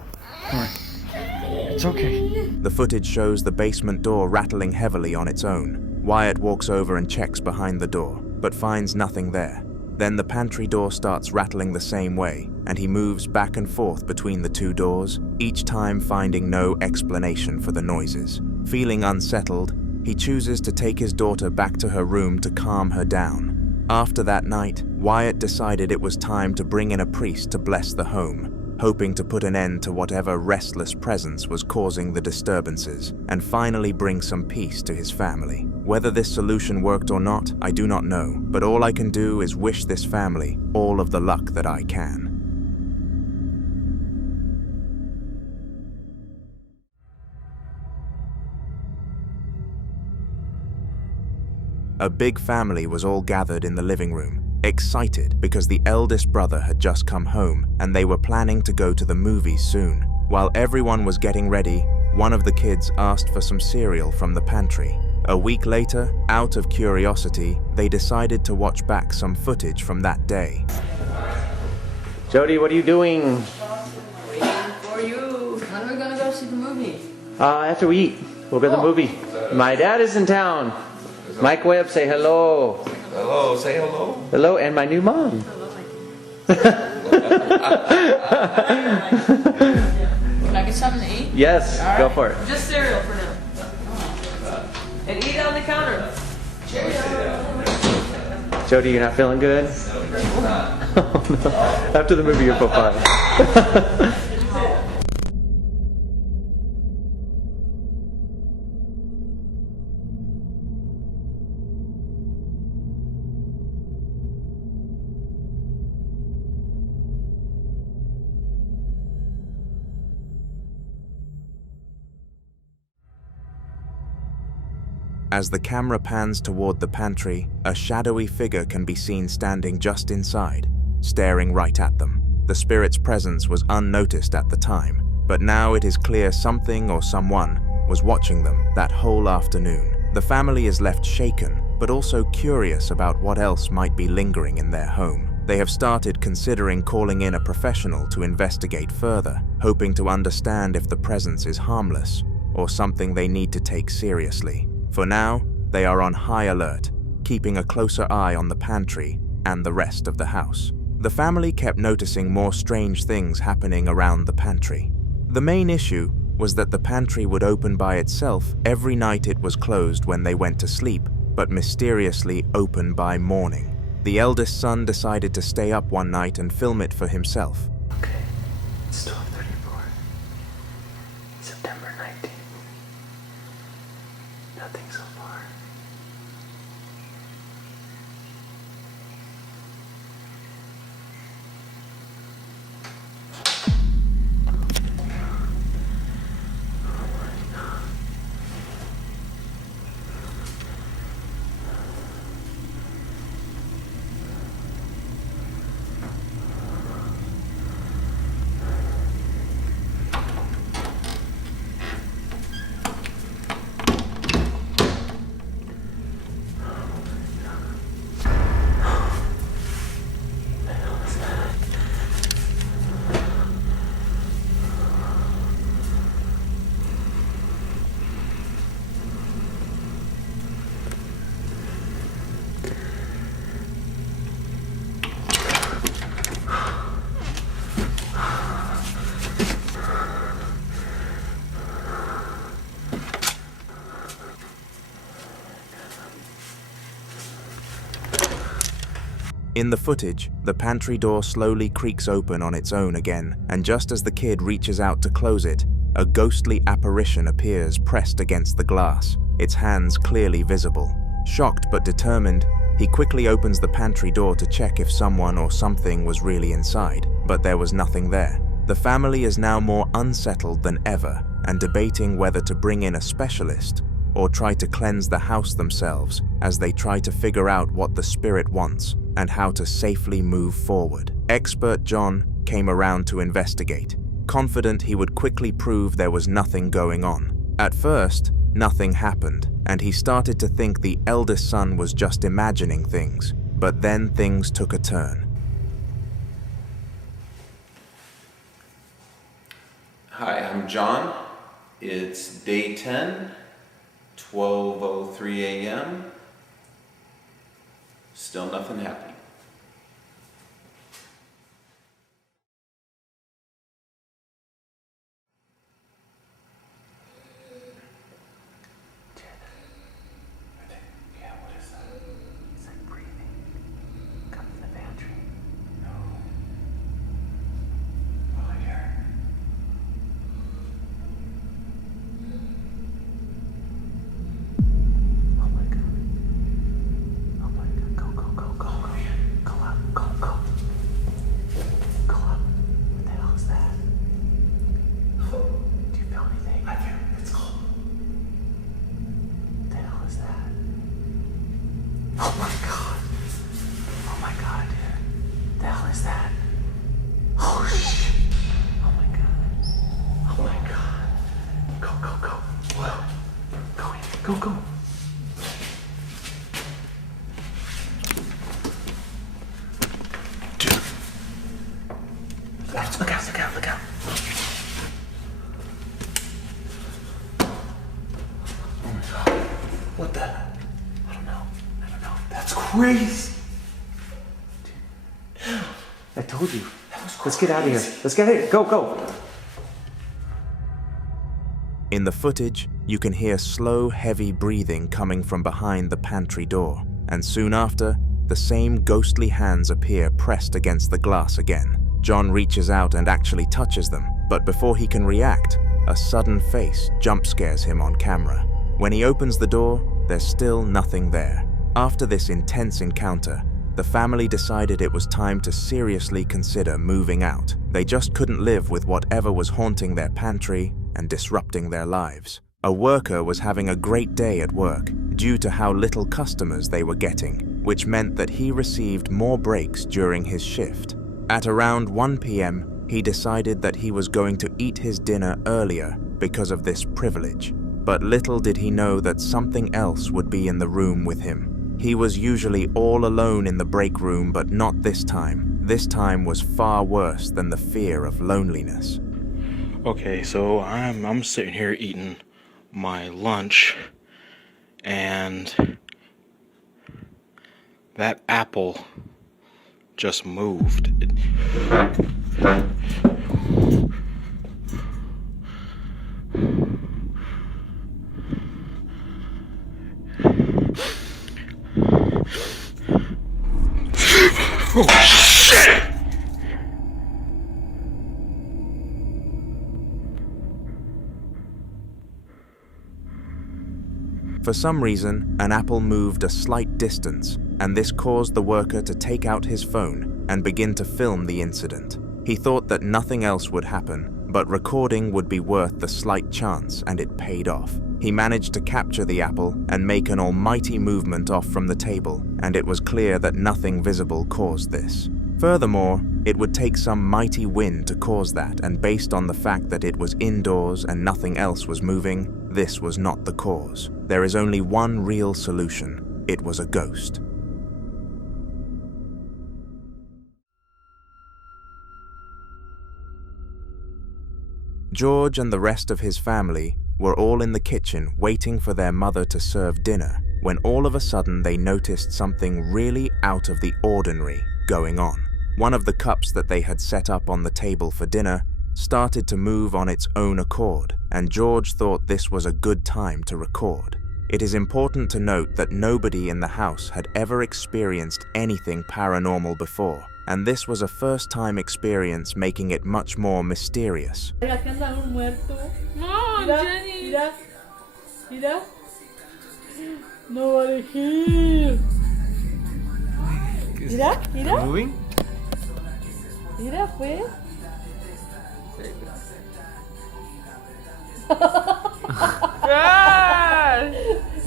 Alright. It's okay. The footage shows the basement door rattling heavily on its own. Wyatt walks over and checks behind the door, but finds nothing there. Then the pantry door starts rattling the same way, and he moves back and forth between the two doors, each time finding no explanation for the noises. Feeling unsettled, he chooses to take his daughter back to her room to calm her down. After that night, Wyatt decided it was time to bring in a priest to bless the home, hoping to put an end to whatever restless presence was causing the disturbances, and finally bring some peace to his family. Whether this solution worked or not, I do not know, but all I can do is wish this family all of the luck that I can. A big family was all gathered in the living room, excited because the eldest brother had just come home and they were planning to go to the movies soon. While everyone was getting ready, one of the kids asked for some cereal from the pantry. A week later, out of curiosity, they decided to watch back some footage from that day. Jody, what are you doing? Waiting for you. When are we gonna go see the movie? After we eat, we'll go to the movie. My dad is in town. Mike Webb, say hello. Hello, say hello. Hello, and my new mom. Can I get something to eat? Yes, All right. go for it. Just cereal for now. And eat on the counter. Jody, you're not feeling good? Oh, no. After the movie, you'll feel fine. As the camera pans toward the pantry, a shadowy figure can be seen standing just inside, staring right at them. The spirit's presence was unnoticed at the time, but now it is clear something or someone was watching them that whole afternoon. The family is left shaken, but also curious about what else might be lingering in their home. They have started considering calling in a professional to investigate further, hoping to understand if the presence is harmless or something they need to take seriously. For now, they are on high alert, keeping a closer eye on the pantry and the rest of the house. The family kept noticing more strange things happening around the pantry. The main issue was that the pantry would open by itself every night it was closed when they went to sleep, but mysteriously open by morning. The eldest son decided to stay up one night and film it for himself. Okay, it's 12:34. September 19th. Nothing so far. In the footage, the pantry door slowly creaks open on its own again, and just as the kid reaches out to close it, a ghostly apparition appears pressed against the glass, its hands clearly visible. Shocked but determined, he quickly opens the pantry door to check if someone or something was really inside, but there was nothing there. The family is now more unsettled than ever and debating whether to bring in a specialist or try to cleanse the house themselves as they try to figure out what the spirit wants and how to safely move forward. Expert John came around to investigate, confident he would quickly prove there was nothing going on. At first, nothing happened, and he started to think the eldest son was just imagining things, but then things took a turn. Hi, I'm John. It's day 10, 12:03 a.m. Still nothing happening. Yeah, what is that? It's like breathing. Come to the pantry. No. Oh, here. Oh my god. Oh my god. Go, go, go, go, go. Go, go. Dude. Look out, look out, look out. Oh my God. What the? I don't know. That's crazy. I told you. Let's get out of here. Let's get out of here. Go, go. In the footage, you can hear slow, heavy breathing coming from behind the pantry door, and soon after, the same ghostly hands appear pressed against the glass again. John reaches out and actually touches them, but before he can react, a sudden face jump scares him on camera. When he opens the door, there's still nothing there. After this intense encounter, the family decided it was time to seriously consider moving out. They just couldn't live with whatever was haunting their pantry and disrupting their lives. A worker was having a great day at work due to how little customers they were getting, which meant that he received more breaks during his shift. At around 1 p.m., he decided that he was going to eat his dinner earlier because of this privilege. But little did he know that something else would be in the room with him. He was usually all alone in the break room, but not this time. This time was far worse than the fear of loneliness. Okay, so I'm sitting here eating my lunch, and that apple just moved. Oh, shit! For some reason, an apple moved a slight distance, and this caused the worker to take out his phone and begin to film the incident. He thought that nothing else would happen, but recording would be worth the slight chance, and it paid off. He managed to capture the apple and make an almighty movement off from the table, and it was clear that nothing visible caused this. Furthermore, it would take some mighty wind to cause that, and based on the fact that it was indoors and nothing else was moving, this was not the cause. There is only one real solution. It was a ghost. George and the rest of his family were all in the kitchen waiting for their mother to serve dinner when all of a sudden they noticed something really out of the ordinary going on. One of the cups that they had set up on the table for dinner started to move on its own accord, and George thought this was a good time to record. It is important to note that nobody in the house had ever experienced anything paranormal before, and this was a first-time experience, making it much more mysterious. No, Jenny. Mira. No va a elegir. Mira. Moving? Mira, pues.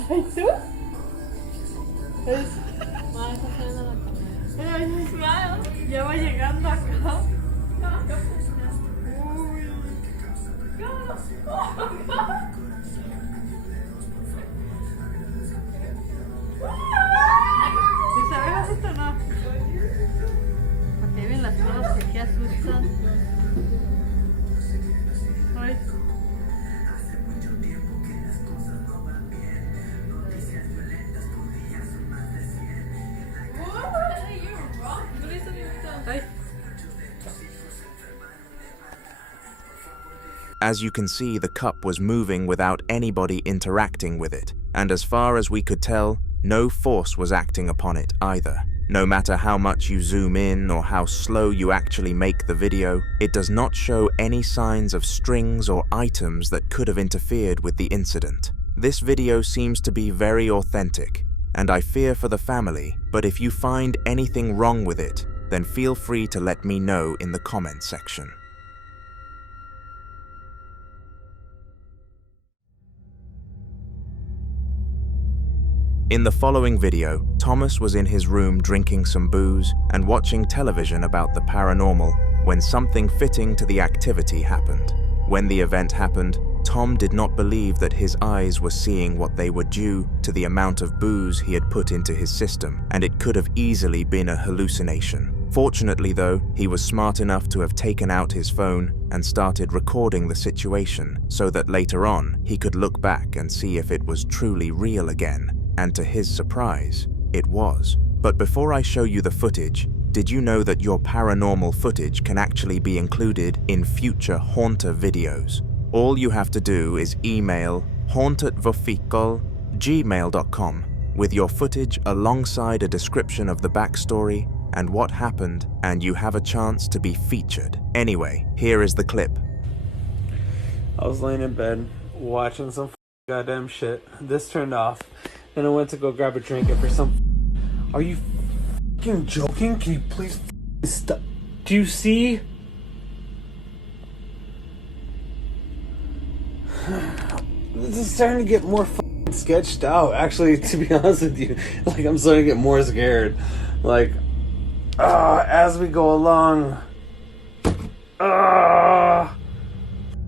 ¡Ay, tú! Ya va llegando acá. ¿Sí sabes esto o no? Porque ven las cosas que aquí asustan. Ay. As you can see, the cup was moving without anybody interacting with it, and as far as we could tell, no force was acting upon it either. No matter how much you zoom in or how slow you actually make the video, it does not show any signs of strings or items that could have interfered with the incident. This video seems to be very authentic, and I fear for the family, but if you find anything wrong with it, then feel free to let me know in the comment section. In the following video, Thomas was in his room drinking some booze and watching television about the paranormal when something fitting to the activity happened. When the event happened, Tom did not believe that his eyes were seeing what they were due to the amount of booze he had put into his system, and it could have easily been a hallucination. Fortunately though, he was smart enough to have taken out his phone and started recording the situation so that later on he could look back and see if it was truly real again, and to his surprise, it was. But before I show you the footage, did you know that your paranormal footage can actually be included in future Haunter videos? All you have to do is email hauntedvofical@gmail.com with your footage alongside a description of the backstory and what happened, and you have a chance to be featured. Anyway, here is the clip. I was laying in bed watching some goddamn shit. This turned off. Then I went to go grab a drink, and for some... Are you fucking joking? Can you please stop? Do you see? This is starting to get more fucking sketched out. Actually, to be honest with you, like, I'm starting to get more scared. Like, as we go along.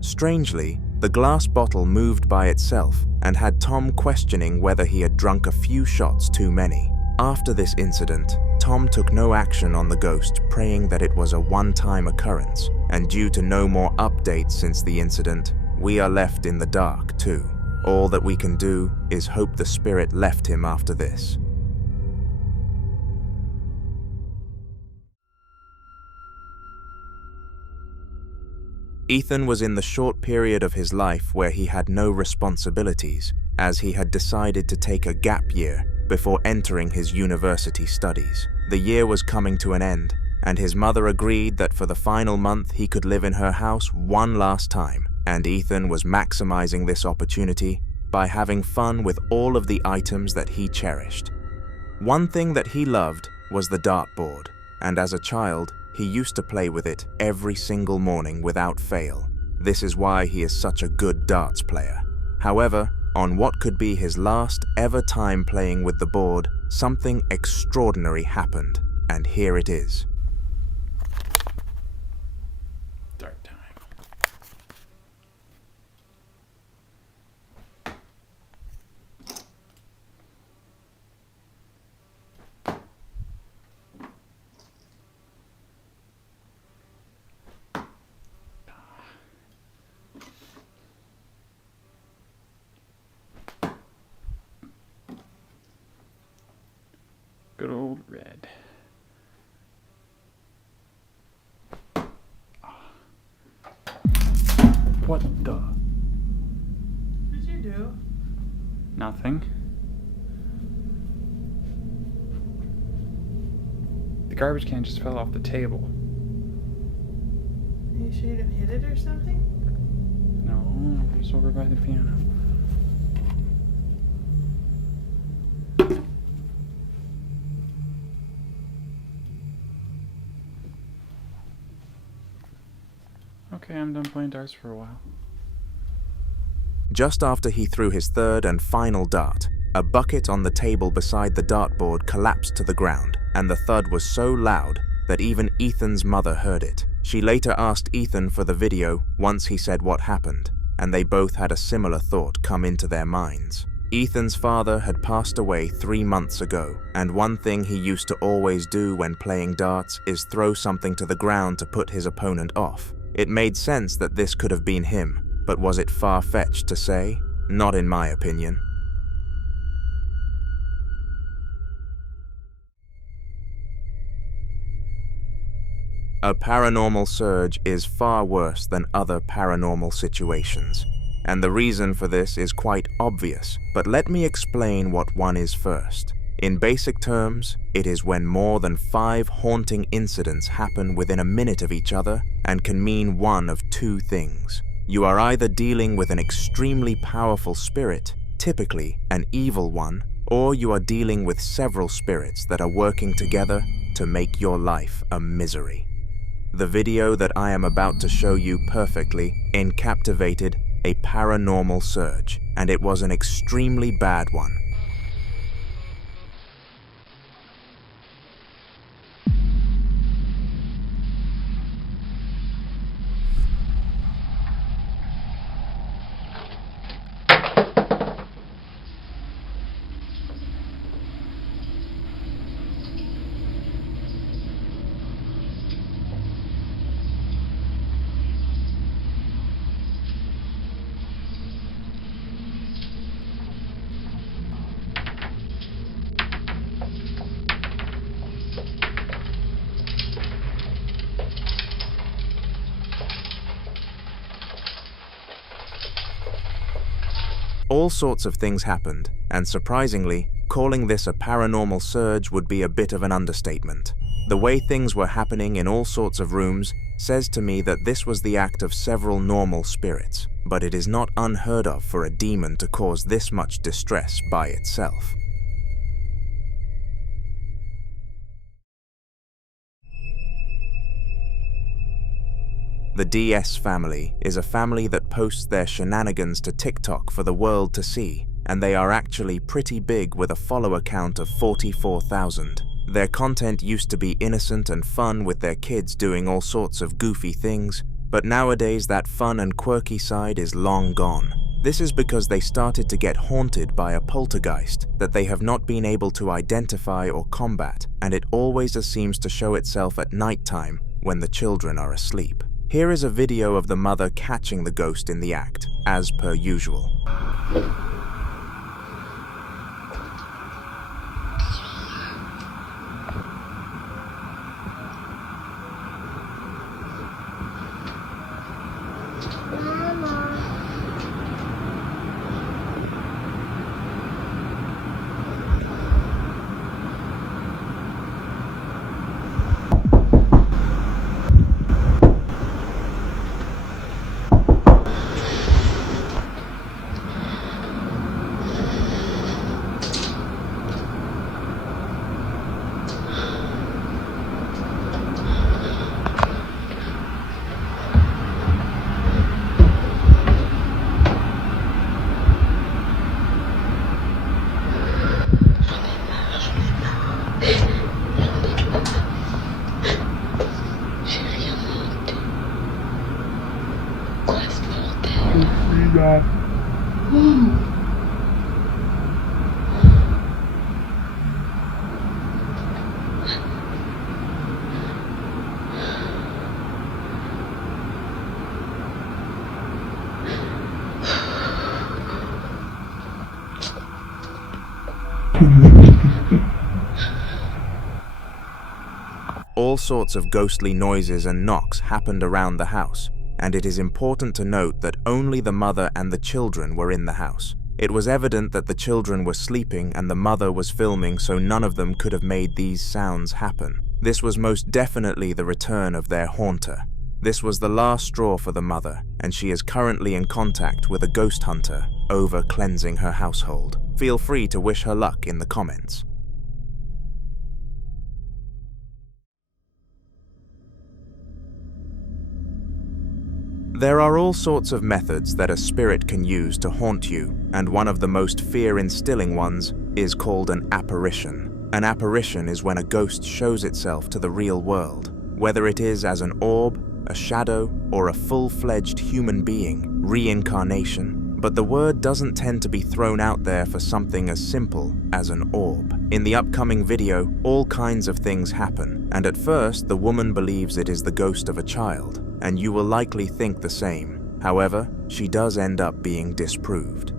Strangely, the glass bottle moved by itself and had Tom questioning whether he had drunk a few shots too many. After this incident, Tom took no action on the ghost, praying that it was a one-time occurrence, and due to no more updates since the incident, we are left in the dark too. All that we can do is hope the spirit left him after this. Ethan was in the short period of his life where he had no responsibilities, as he had decided to take a gap year before entering his university studies. The year was coming to an end, and his mother agreed that for the final month he could live in her house one last time, and Ethan was maximizing this opportunity by having fun with all of the items that he cherished. One thing that he loved was the dartboard, and as a child, he used to play with it every single morning without fail. This is why he is such a good darts player. However, on what could be his last ever time playing with the board, something extraordinary happened, and here it is. Dart time. Good old red. What the? What did you do? Nothing. The garbage can just fell off the table. Are you sure you didn't hit it or something? No, it was over by the piano. Okay, I'm done playing darts for a while. Just after he threw his third and final dart, a bucket on the table beside the dartboard collapsed to the ground, and the thud was so loud that even Ethan's mother heard it. She later asked Ethan for the video once he said what happened, and they both had a similar thought come into their minds. Ethan's father had passed away 3 months ago, and one thing he used to always do when playing darts is throw something to the ground to put his opponent off. It made sense that this could have been him, but was it far-fetched to say? Not in my opinion. A paranormal surge is far worse than other paranormal situations, and the reason for this is quite obvious, but let me explain what one is first. In basic terms, it is when more than 5 haunting incidents happen within a minute of each other and can mean one of 2 things. You are either dealing with an extremely powerful spirit, typically an evil one, or you are dealing with several spirits that are working together to make your life a misery. The video that I am about to show you perfectly encapsulated a paranormal surge, and it was an extremely bad one. All sorts of things happened, and surprisingly, calling this a paranormal surge would be a bit of an understatement. The way things were happening in all sorts of rooms says to me that this was the act of several normal spirits, but it is not unheard of for a demon to cause this much distress by itself. The DS family is a family that posts their shenanigans to TikTok for the world to see, and they are actually pretty big with a follower count of 44,000. Their content used to be innocent and fun with their kids doing all sorts of goofy things, but nowadays that fun and quirky side is long gone. This is because they started to get haunted by a poltergeist that they have not been able to identify or combat, and it always seems to show itself at nighttime when the children are asleep. Here is a video of the mother catching the ghost in the act, as per usual. All sorts of ghostly noises and knocks happened around the house, and it is important to note that only the mother and the children were in the house. It was evident that the children were sleeping and the mother was filming, so none of them could have made these sounds happen. This was most definitely the return of their haunter. This was the last straw for the mother, and she is currently in contact with a ghost hunter over cleansing her household. Feel free to wish her luck in the comments. There are all sorts of methods that a spirit can use to haunt you, and one of the most fear-instilling ones is called an apparition. An apparition is when a ghost shows itself to the real world, whether it is as an orb, a shadow, or a full-fledged human being, reincarnation. But the word doesn't tend to be thrown out there for something as simple as an orb. In the upcoming video, all kinds of things happen, and at first the woman believes it is the ghost of a child, and you will likely think the same. However, she does end up being disproved.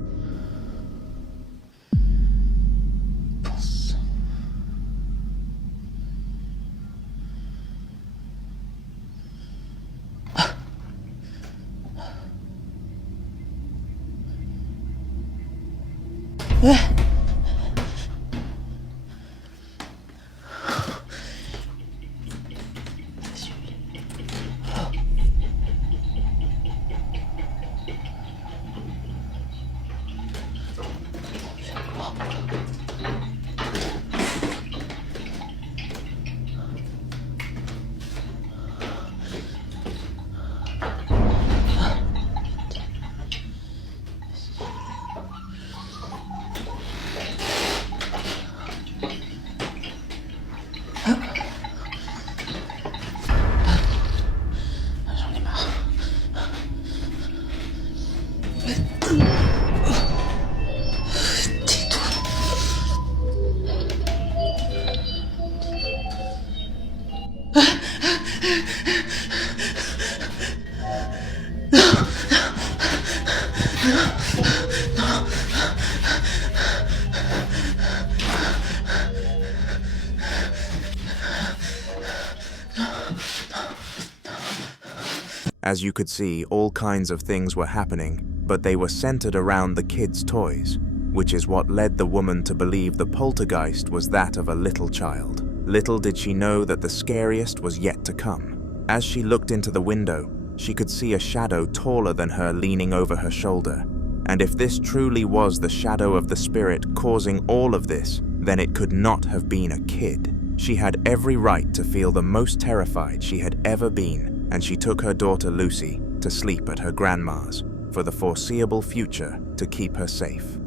As you could see, all kinds of things were happening, but they were centered around the kids' toys, which is what led the woman to believe the poltergeist was that of a little child. Little did she know that the scariest was yet to come. As she looked into the window, she could see a shadow taller than her leaning over her shoulder. And if this truly was the shadow of the spirit causing all of this, then it could not have been a kid. She had every right to feel the most terrified she had ever been, and she took her daughter Lucy to sleep at her grandma's for the foreseeable future to keep her safe.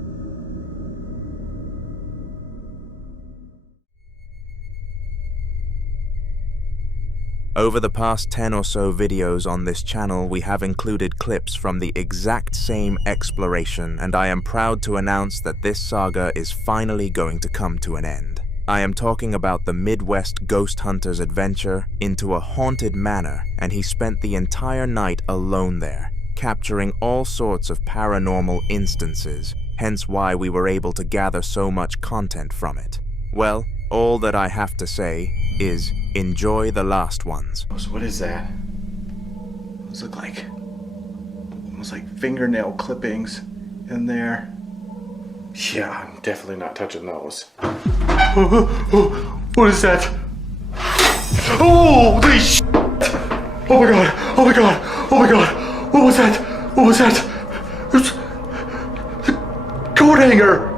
Over the past 10 or so videos on this channel, we have included clips from the exact same exploration, and I am proud to announce that this saga is finally going to come to an end. I am talking about the Midwest ghost hunter's adventure into a haunted manor, and he spent the entire night alone there, capturing all sorts of paranormal instances, hence why we were able to gather so much content from it. Well, all that I have to say is enjoy the last ones. So what is that? What does it look like? Almost like fingernail clippings in there. Yeah, I'm definitely not touching those. What is that? Holy shit! Oh my god! Oh my god! Oh my god! What was that? What was that? It was the coat hanger!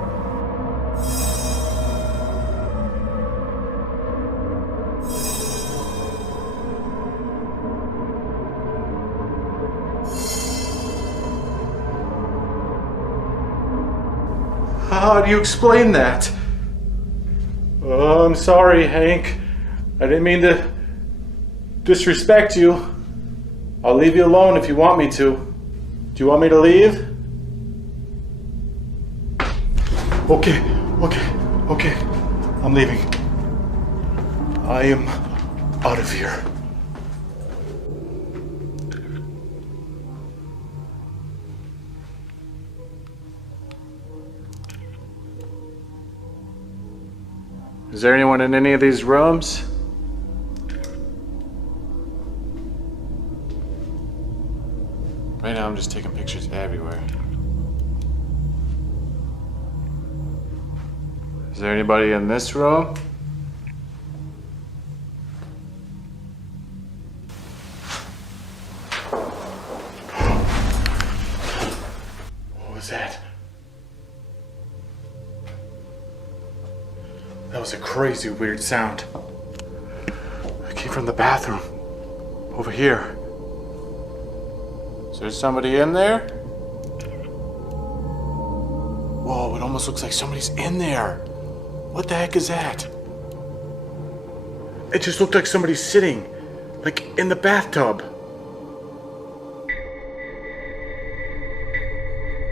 How do you explain that? Oh, I'm sorry, Hank. I didn't mean to disrespect you. I'll leave you alone if you want me to. Do you want me to leave? Okay. I'm leaving. I am out of here. Is there anyone in any of these rooms? Right now I'm just taking pictures everywhere. Is there anybody in this room? What was that? That was a crazy weird sound. It came from the bathroom. Over here. Is there somebody in there? Whoa, it almost looks like somebody's in there. What the heck is that? It just looked like somebody's sitting, like in the bathtub.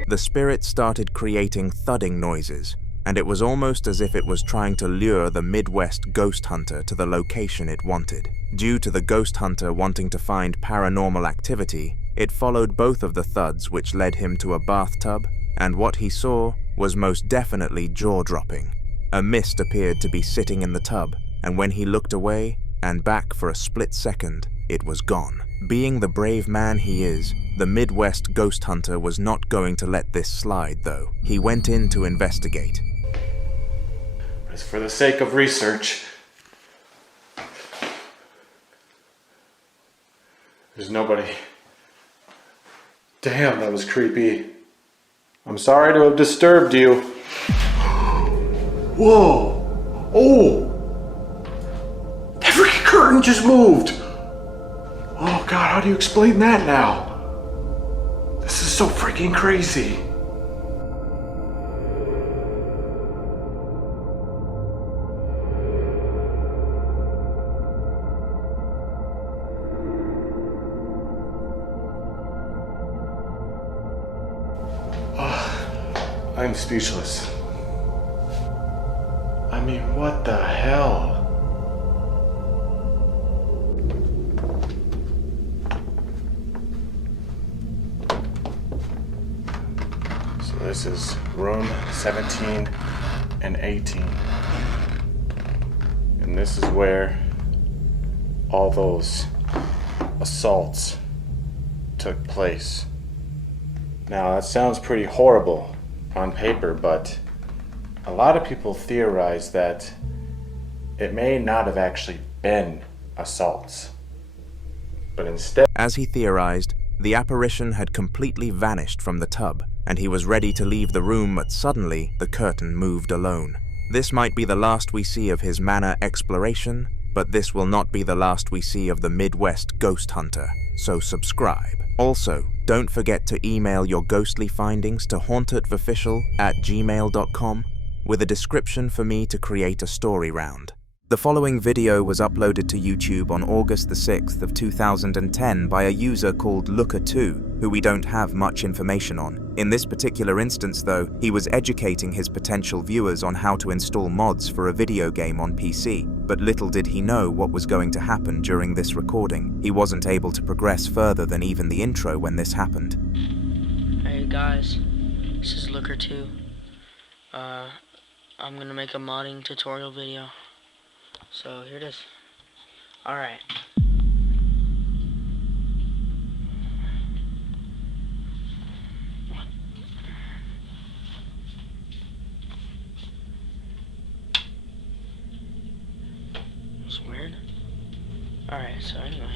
The spirit started creating thudding noises, and it was almost as if it was trying to lure the Midwest ghost hunter to the location it wanted. Due to the ghost hunter wanting to find paranormal activity, it followed both of the thuds, which led him to a bathtub, and what he saw was most definitely jaw-dropping. A mist appeared to be sitting in the tub, and when he looked away and back for a split second, it was gone. Being the brave man he is, the Midwest ghost hunter was not going to let this slide, though. He went in to investigate. It's for the sake of research. There's nobody. Damn, that was creepy. I'm sorry to have disturbed you. Whoa! Oh! That freaking curtain just moved! Oh god, how do you explain that now? This is so freaking crazy. I'm speechless. I mean, what the hell? So this is room 17 and 18. And this is where all those assaults took place. Now, that sounds pretty horrible on paper, but a lot of people theorize that it may not have actually been assaults, but instead... As he theorized, the apparition had completely vanished from the tub, and he was ready to leave the room, but suddenly the curtain moved alone. This might be the last we see of his manor exploration, but this will not be the last we see of the Midwest ghost hunter, so subscribe. Also, don't forget to email your ghostly findings to hauntedofficial@gmail.com with a description for me to create a story round. The following video was uploaded to YouTube on August the 6th of 2010 by a user called Looker2, who we don't have much information on. In this particular instance though, he was educating his potential viewers on how to install mods for a video game on PC, but little did he know what was going to happen during this recording. He wasn't able to progress further than even the intro when this happened. Hey guys, this is Looker2. I'm gonna make a modding tutorial video. So here it is. Alright. It's weird. Alright, so anyway.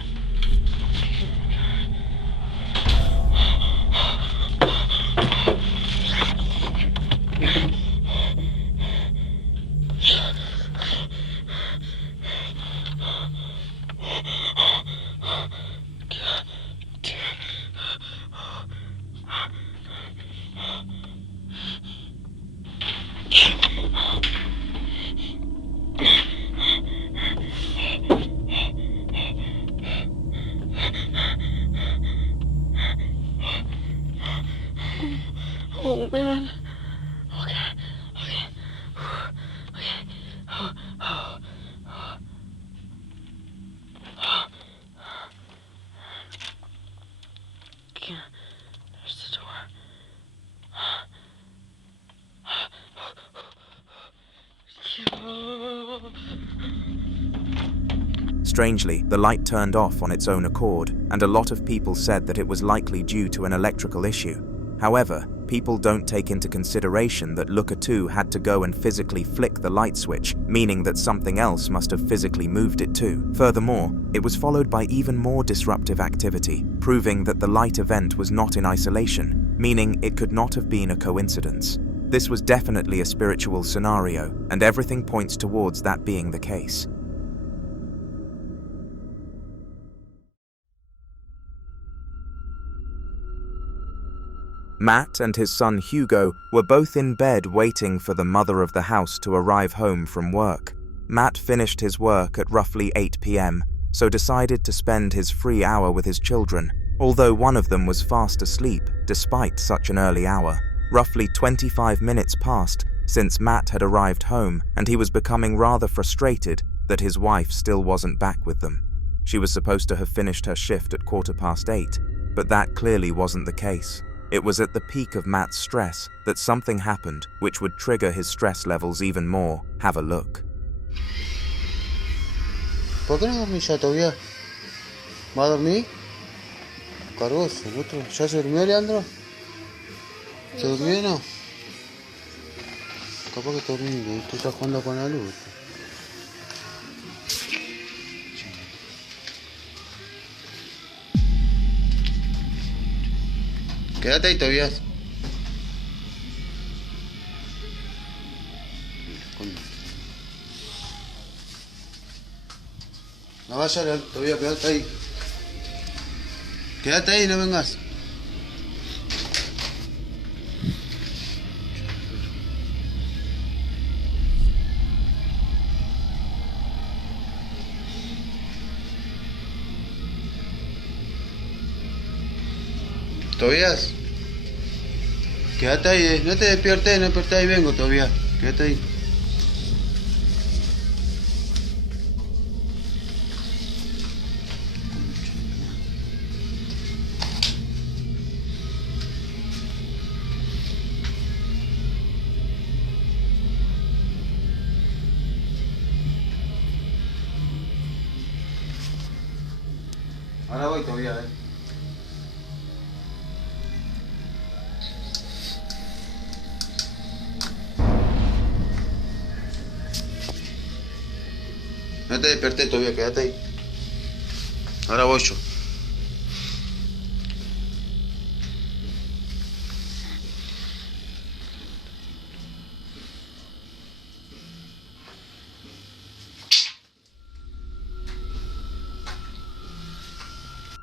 Oh man. Okay. There's the door. Strangely, the light turned off on its own accord, and a lot of people said that it was likely due to an electrical issue. However, people don't take into consideration that Looker2 had to go and physically flick the light switch, meaning that something else must have physically moved it too. Furthermore, it was followed by even more disruptive activity, proving that the light event was not in isolation, meaning it could not have been a coincidence. This was definitely a spiritual scenario, and everything points towards that being the case. Matt and his son Hugo were both in bed waiting for the mother of the house to arrive home from work. Matt finished his work at roughly 8 p.m, so decided to spend his free hour with his children, although one of them was fast asleep despite such an early hour. Roughly 25 minutes passed since Matt had arrived home, and he was becoming rather frustrated that his wife still wasn't back with them. She was supposed to have finished her shift at 8:15, but that clearly wasn't the case. It was at the peak of Matt's stress that something happened which would trigger his stress levels even more. Have a look. ¿Por qué no dormís ya todavía? ¿Va a dormir? Cargoso, otro. ¿Ya se durmió, Leandro? ¿Se durmió o no? Capaz que está durmiendo, tú estás jugando con la luz. Quédate ahí, Tobias. No vayas, Tobias, quédate ahí. Quédate ahí, no vengas. Tobias, quédate ahí, no te despiertes, ahí vengo, Tobias, quédate ahí. Ahora voy, Tobias, No te desperté todavía, quédate ahí. Ahora voy yo.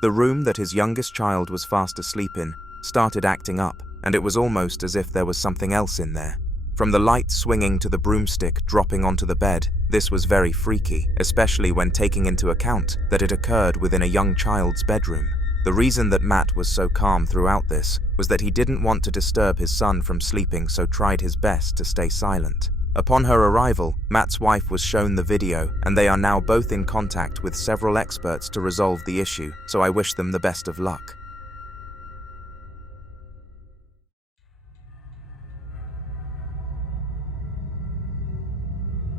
The room that his youngest child was fast asleep in started acting up, and it was almost as if there was something else in there. From the light swinging to the broomstick dropping onto the bed, this was very freaky, especially when taking into account that it occurred within a young child's bedroom. The reason that Matt was so calm throughout this was that he didn't want to disturb his son from sleeping, so tried his best to stay silent. Upon her arrival, Matt's wife was shown the video, and they are now both in contact with several experts to resolve the issue, so I wish them the best of luck.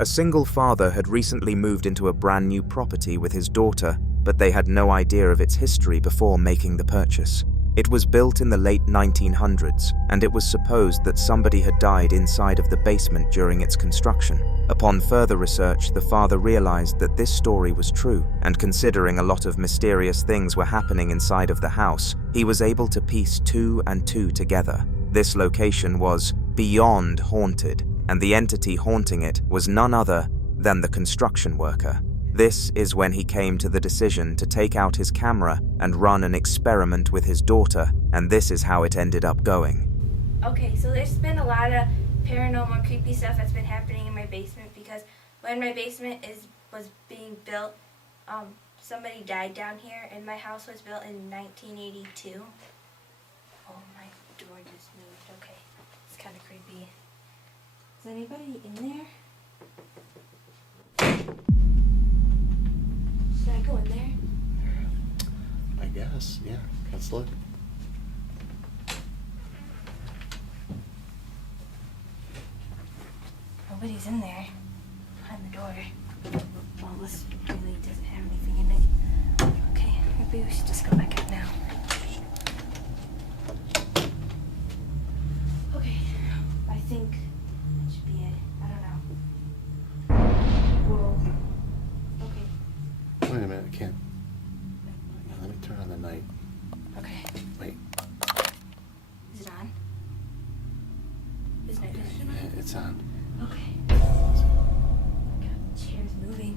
A single father had recently moved into a brand new property with his daughter, but they had no idea of its history before making the purchase. It was built in the late 1900s, and it was supposed that somebody had died inside of the basement during its construction. Upon further research, the father realized that this story was true, and considering a lot of mysterious things were happening inside of the house, he was able to piece 2 and 2 together. This location was beyond haunted, and the entity haunting it was none other than the construction worker. This is when he came to the decision to take out his camera and run an experiment with his daughter, and this is how it ended up going. Okay, so there's been a lot of paranormal, creepy stuff that's been happening in my basement because when my basement was being built, somebody died down here, and my house was built in 1982. Oh, my door just moved. Okay, it's kind of creepy. Is anybody in there? Should I go in there? I guess, yeah. Let's look. Nobody's in there. Behind the door. Well, this really doesn't have anything in it. Okay, maybe we should just go back out now. Okay, I think that should be it. I don't know. Whoa. Okay. Wait a minute, I can't. Hang on, let me turn on the night. Okay. Wait. Is it on? Is night vision on? Yeah, it's on. Okay. Oh my God, the chair's moving.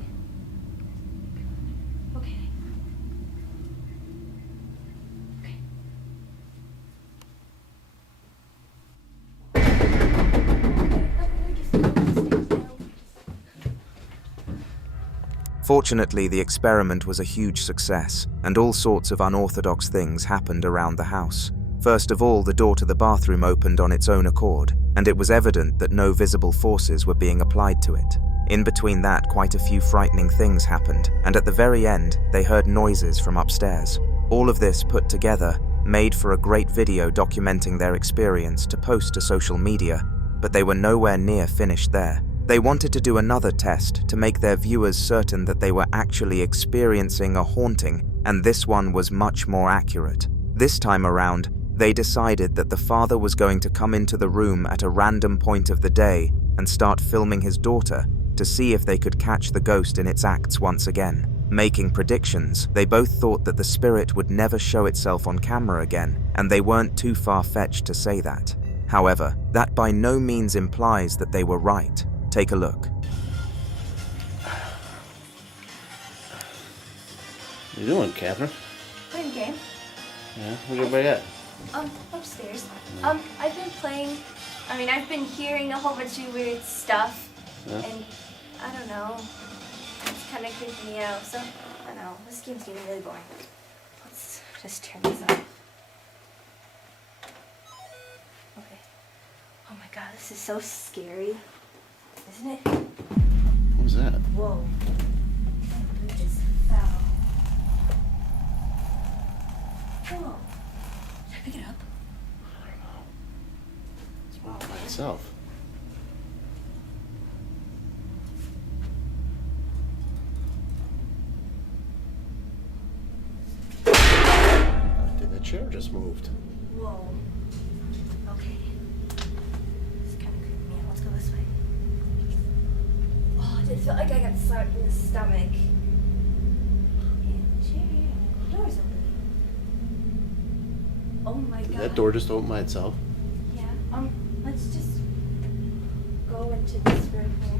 Okay. Okay. Fortunately, the experiment was a huge success, and all sorts of unorthodox things happened around the house. First of all, the door to the bathroom opened on its own accord, and it was evident that no visible forces were being applied to it. In between that, quite a few frightening things happened, and at the very end, they heard noises from upstairs. All of this put together made for a great video documenting their experience to post to social media, but they were nowhere near finished there. They wanted to do another test to make their viewers certain that they were actually experiencing a haunting, and this one was much more accurate. This time around, they decided that the father was going to come into the room at a random point of the day and start filming his daughter to see if they could catch the ghost in its acts once again. Making predictions, they both thought that the spirit would never show itself on camera again, and they weren't too far-fetched to say that. However, that by no means implies that they were right. Take a look. What are you doing, Catherine? Playing a game. Yeah, where's everybody at? Upstairs. I've been playing, I've been hearing a whole bunch of weird stuff, and I don't know, it's kind of creeping me out, so, I don't know, this game's getting really boring. Let's just turn this off. Okay. Oh my God, this is so scary, isn't it? What was that? Whoa. We just fell. Whoa. Should I pick it up? It's all by itself. The chair just moved. Whoa. Okay. It's kind of creeping me out. Let's go this way. Oh, it did felt like I got slapped in the stomach. And the door's opening. Oh my god. Did that door just open by itself? Yeah. Let's just go into this room here.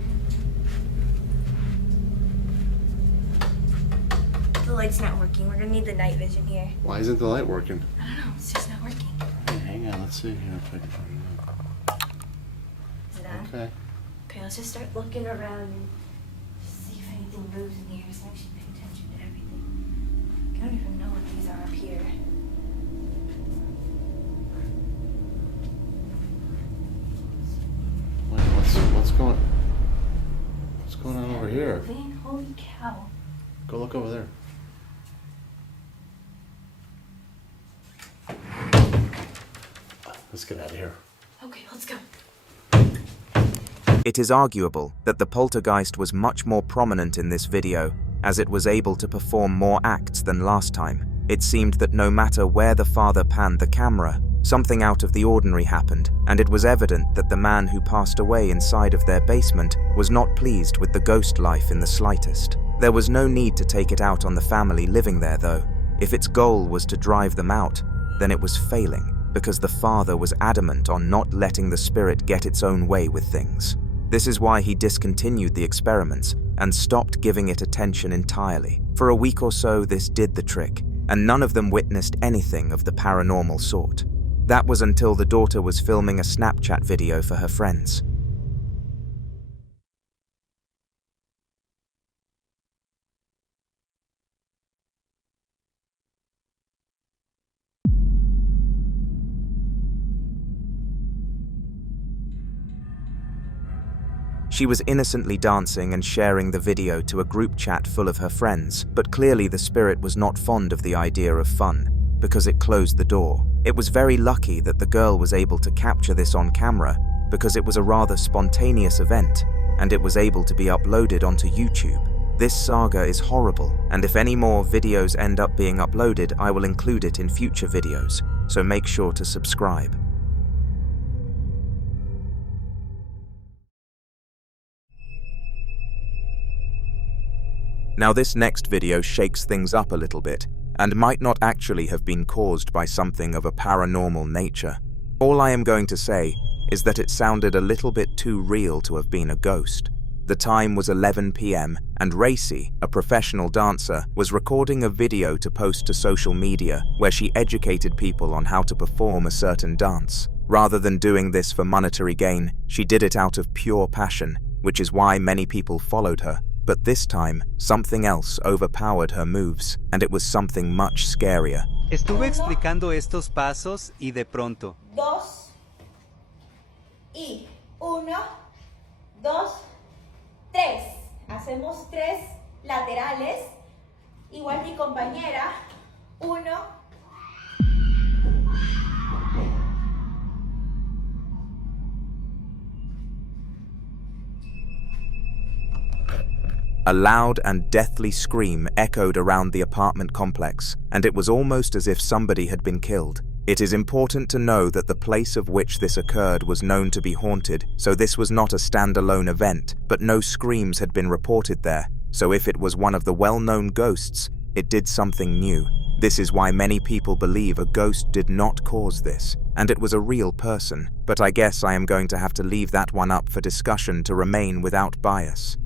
The light's not working. We're gonna need the night vision here. Why isn't the light working? I don't know. It's just not working. Hey, hang on, let's see here if I can. Is it on? Okay. Okay, let's just start looking around and see if anything moves in here. So I should pay attention to everything. I don't even know what these are up here. Wait, what's going on over here? Van, holy cow. Go look over there. Let's get out of here. Okay, let's go. It is arguable that the poltergeist was much more prominent in this video, as it was able to perform more acts than last time. It seemed that no matter where the father panned the camera, something out of the ordinary happened, and it was evident that the man who passed away inside of their basement was not pleased with the ghost life in the slightest. There was no need to take it out on the family living there though. If its goal was to drive them out, then it was failing, because the father was adamant on not letting the spirit get its own way with things. This is why he discontinued the experiments and stopped giving it attention entirely. For a week or so this did the trick, and none of them witnessed anything of the paranormal sort. That was until the daughter was filming a Snapchat video for her friends. She was innocently dancing and sharing the video to a group chat full of her friends, but clearly the spirit was not fond of the idea of fun, because it closed the door. It was very lucky that the girl was able to capture this on camera, because it was a rather spontaneous event, and it was able to be uploaded onto YouTube. This saga is horrible, and if any more videos end up being uploaded, I will include it in future videos, so make sure to subscribe. Now this next video shakes things up a little bit, and might not actually have been caused by something of a paranormal nature. All I am going to say is that it sounded a little bit too real to have been a ghost. The time was 11 p.m, and Racy, a professional dancer, was recording a video to post to social media where she educated people on how to perform a certain dance. Rather than doing this for monetary gain, she did it out of pure passion, which is why many people followed her. But this time, something else overpowered her moves, and it was something much scarier. Estuve explicando estos pasos y de pronto. 2 y 1, 2, 3. Hacemos 3 laterales. Igual mi compañera. 1. A loud and deathly scream echoed around the apartment complex, and it was almost as if somebody had been killed. It is important to know that the place of which this occurred was known to be haunted, so this was not a standalone event, but no screams had been reported there, so if it was one of the well-known ghosts, it did something new. This is why many people believe a ghost did not cause this, and it was a real person, but I guess I am going to have to leave that one up for discussion to remain without bias.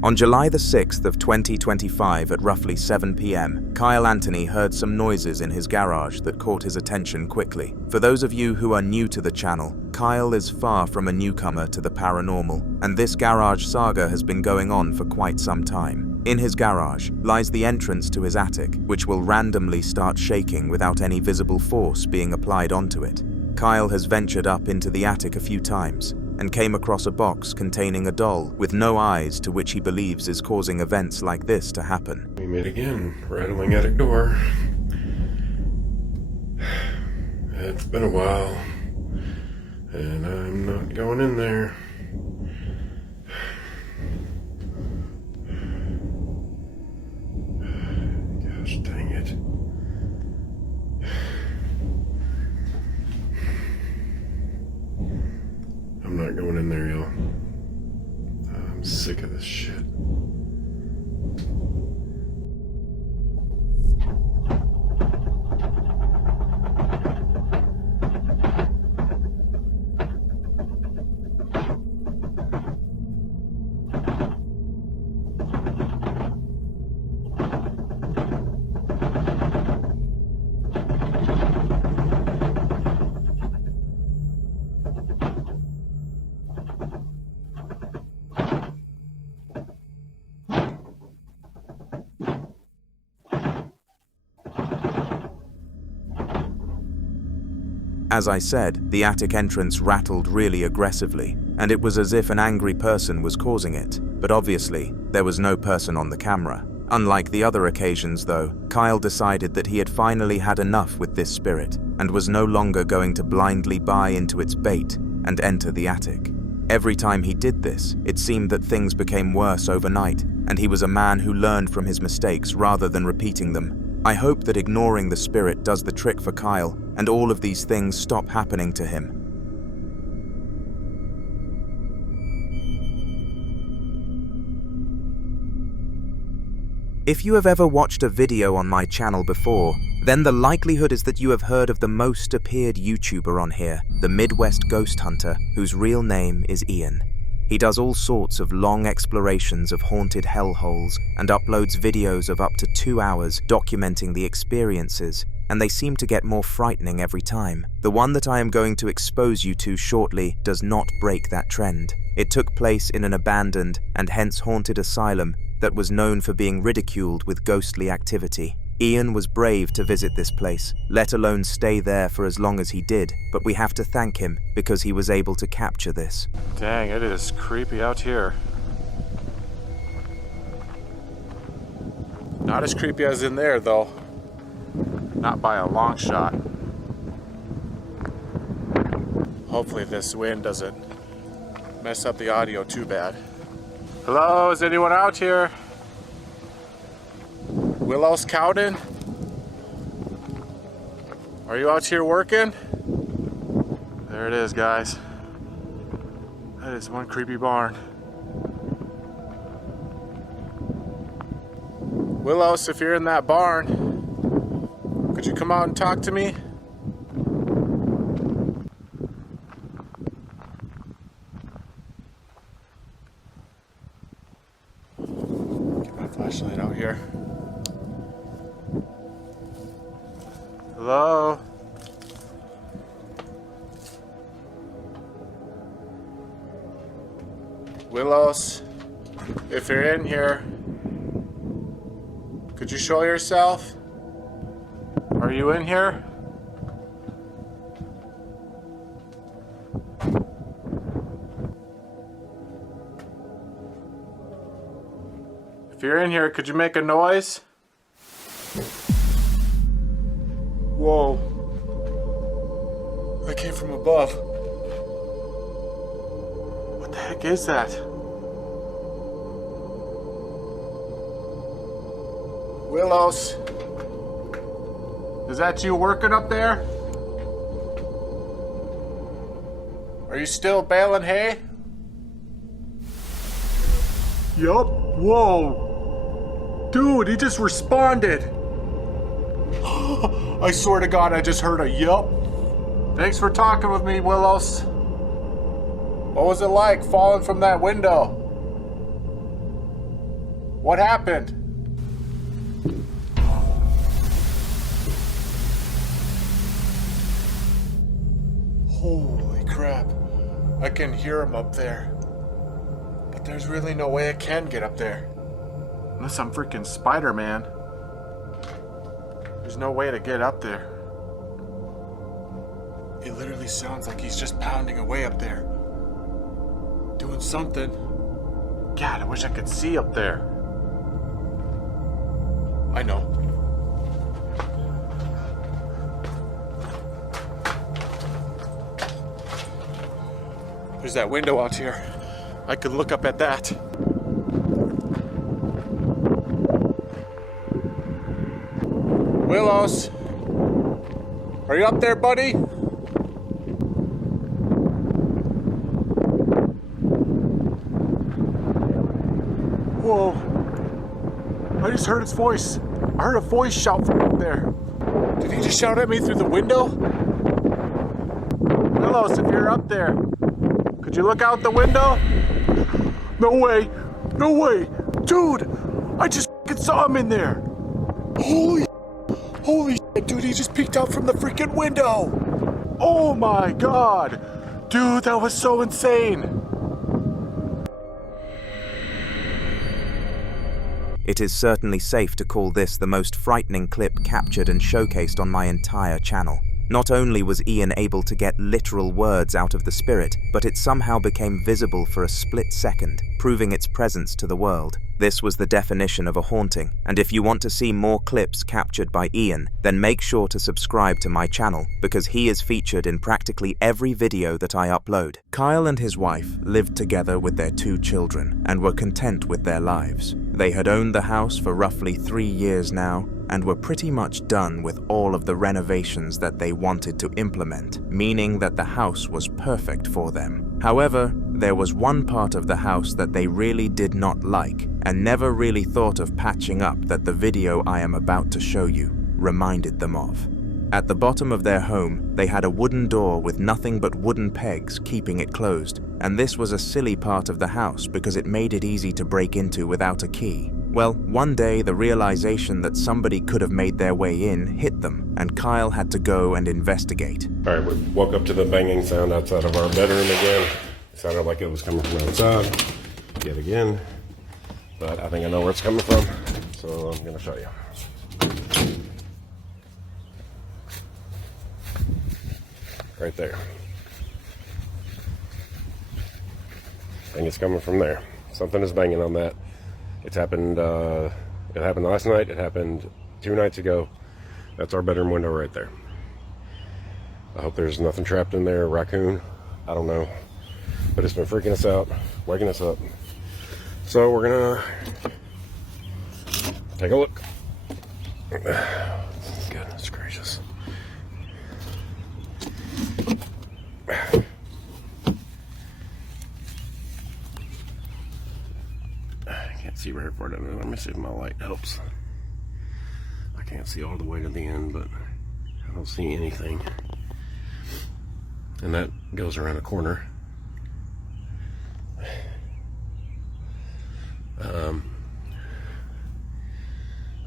On July the 6th of 2025 at roughly 7 p.m, Kyle Anthony heard some noises in his garage that caught his attention quickly. For those of you who are new to the channel, Kyle is far from a newcomer to the paranormal, and this garage saga has been going on for quite some time. In his garage lies the entrance to his attic, which will randomly start shaking without any visible force being applied onto it. Kyle has ventured up into the attic a few times, and came across a box containing a doll with no eyes to which he believes is causing events like this to happen. We meet again, rattling attic door. It's been a while, and I'm not going in there. Gosh dang it. not going in there, y'all. I'm sick of this shit. As I said, the attic entrance rattled really aggressively, and it was as if an angry person was causing it. But obviously, there was no person on the camera. Unlike the other occasions though, Kyle decided that he had finally had enough with this spirit, and was no longer going to blindly buy into its bait and enter the attic. Every time he did this, it seemed that things became worse overnight, and he was a man who learned from his mistakes rather than repeating them. I hope that ignoring the spirit does the trick for Kyle, and all of these things stop happening to him. If you have ever watched a video on my channel before, then the likelihood is that you have heard of the most appeared YouTuber on here, the Midwest Ghost Hunter, whose real name is Ian. He does all sorts of long explorations of haunted hellholes and uploads videos of up to 2 hours documenting the experiences, and they seem to get more frightening every time. The one that I am going to expose you to shortly does not break that trend. It took place in an abandoned and hence haunted asylum that was known for being ridiculed with ghostly activity. Ian was brave to visit this place, let alone stay there for as long as he did, but we have to thank him because he was able to capture this. Dang, it is creepy out here. Not as creepy as in there, though. Not by a long shot. Hopefully this wind doesn't mess up the audio too bad. Hello, is anyone out here? Willow's Cowden? Are you out here working? There it is, guys. That is one creepy barn. Willows, if you're in that barn, could you come out and talk to me? Get my flashlight out here. Hello? Willows, if you're in here, could you show yourself? Are you in here? If you're in here, could you make a noise? Whoa. That came from above. What the heck is that? Willows. Is that you working up there? Are you still baling hay? Yup. Whoa. Dude, he just responded. I swear to God, I just heard a yup. Thanks for talking with me, Willows. What was it like falling from that window? What happened? Holy crap. I can hear him up there. But there's really no way I can get up there. Unless I'm freaking Spider-Man. There's no way to get up there. It literally sounds like he's just pounding away up there. Doing something. God, I wish I could see up there. I know. There's that window out here. I could look up at that. Willows, are you up there, buddy? Whoa. I just heard his voice. I heard a voice shout from up there. Did he just shout at me through the window? Carlos, if you're up there, could you look out the window? No way. No way. Dude, I just f***ing saw him in there. Holy shit, dude, he just peeked out from the freaking window. Oh my god. Dude, that was so insane. It is certainly safe to call this the most frightening clip captured and showcased on my entire channel. Not only was Ian able to get literal words out of the spirit, but it somehow became visible for a split second, proving its presence to the world. This was the definition of a haunting, and if you want to see more clips captured by Ian, then make sure to subscribe to my channel, because he is featured in practically every video that I upload. Kyle and his wife lived together with their 2 children, and were content with their lives. They had owned the house for roughly 3 years now, and were pretty much done with all of the renovations that they wanted to implement, meaning that the house was perfect for them. However, there was one part of the house that they really did not like, and never really thought of patching up that the video I am about to show you reminded them of. At the bottom of their home, they had a wooden door with nothing but wooden pegs keeping it closed, and this was a silly part of the house because it made it easy to break into without a key. Well, one day the realization that somebody could have made their way in hit them, and Kyle had to go and investigate. Alright, we woke up to the banging sound outside of our bedroom again. It sounded like it was coming from outside, yet again. But I think I know where it's coming from, so I'm gonna show you. Right there. I think it's coming from there. Something is banging on that. It's happened, it happened last night, it happened 2 nights ago. That's our bedroom window right there. I hope there's nothing trapped in there, raccoon, I don't know. But it's been freaking us out, waking us up. So we're gonna take a look. Goodness gracious. See very far down there. Let me see if my light helps. I can't see all the way to the end, but I don't see anything. And that goes around a corner. I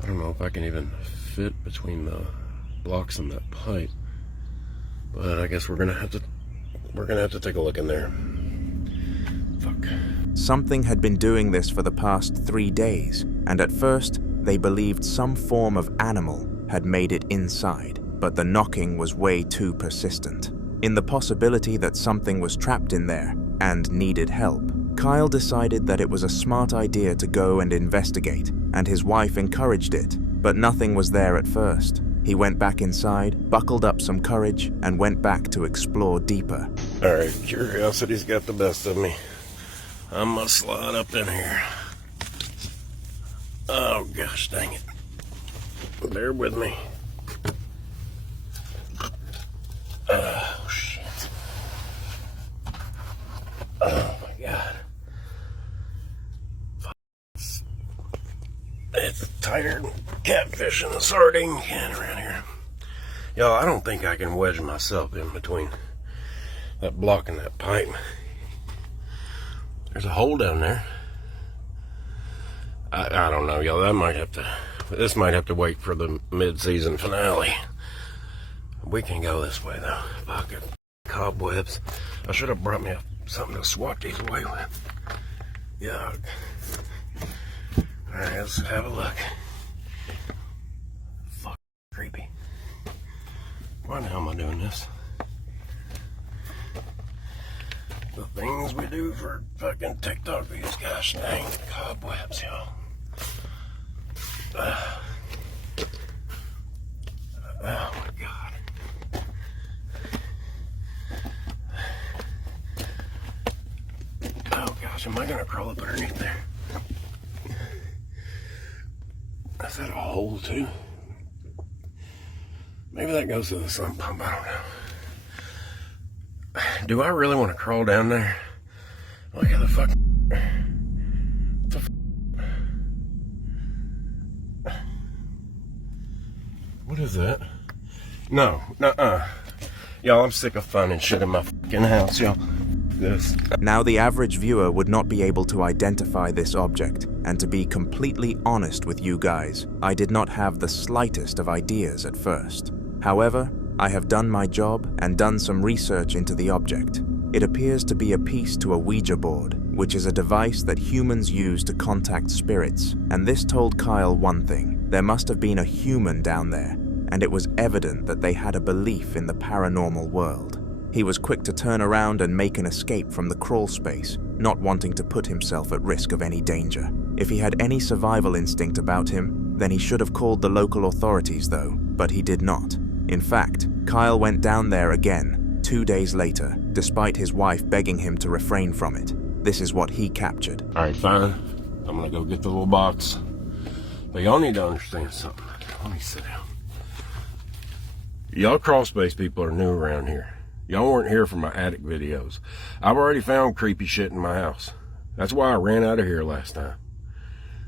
don't know if I can even fit between the blocks and that pipe, but I guess we're gonna have to take a look in there. Fuck. Something had been doing this for the past 3 days, and at first, they believed some form of animal had made it inside, but the knocking was way too persistent. In the possibility that something was trapped in there and needed help, Kyle decided that it was a smart idea to go and investigate, and his wife encouraged it, but nothing was there at first. He went back inside, buckled up some courage, and went back to explore deeper. Alright, curiosity's got the best of me. I must slide up in here. Oh gosh dang it. Bear with me. Oh shit. Oh my god. It's tighter than catfish in the sardine can around here. Y'all, I don't think I can wedge myself in between that block and that pipe. There's a hole down there. I don't know, y'all. This might have to wait for the mid-season finale. We can go this way though. Fucking cobwebs. I should have brought me something to swat these away with. Yuck. Alright, let's have a look. Fuck, creepy. Why the hell am I doing this? The things we do for fucking TikTok views, gosh dang, cobwebs, y'all. Oh my god. Oh gosh, am I gonna crawl up underneath there? Is that a hole too? Maybe that goes to the sump pump, I don't know. Do I really want to crawl down there? Look at the fuck. What is that? No, nuh-uh. Y'all, I'm sick of finding shit in my fucking house, y'all. This. Now, the average viewer would not be able to identify this object, and to be completely honest with you guys, I did not have the slightest of ideas at first. However, I have done my job and done some research into the object. It appears to be a piece to a Ouija board, which is a device that humans use to contact spirits, and this told Kyle one thing: there must have been a human down there, and it was evident that they had a belief in the paranormal world. He was quick to turn around and make an escape from the crawl space, not wanting to put himself at risk of any danger. If he had any survival instinct about him, then he should have called the local authorities though, but he did not. In fact, Kyle went down there again 2 days later, despite his wife begging him to refrain from it. This is what he captured. All right, fine. I'm gonna go get the little box. But y'all need to understand something. Let me sit down. Y'all crawl space people are new around here. Y'all weren't here for my attic videos. I've already found creepy shit in my house. That's why I ran out of here last time.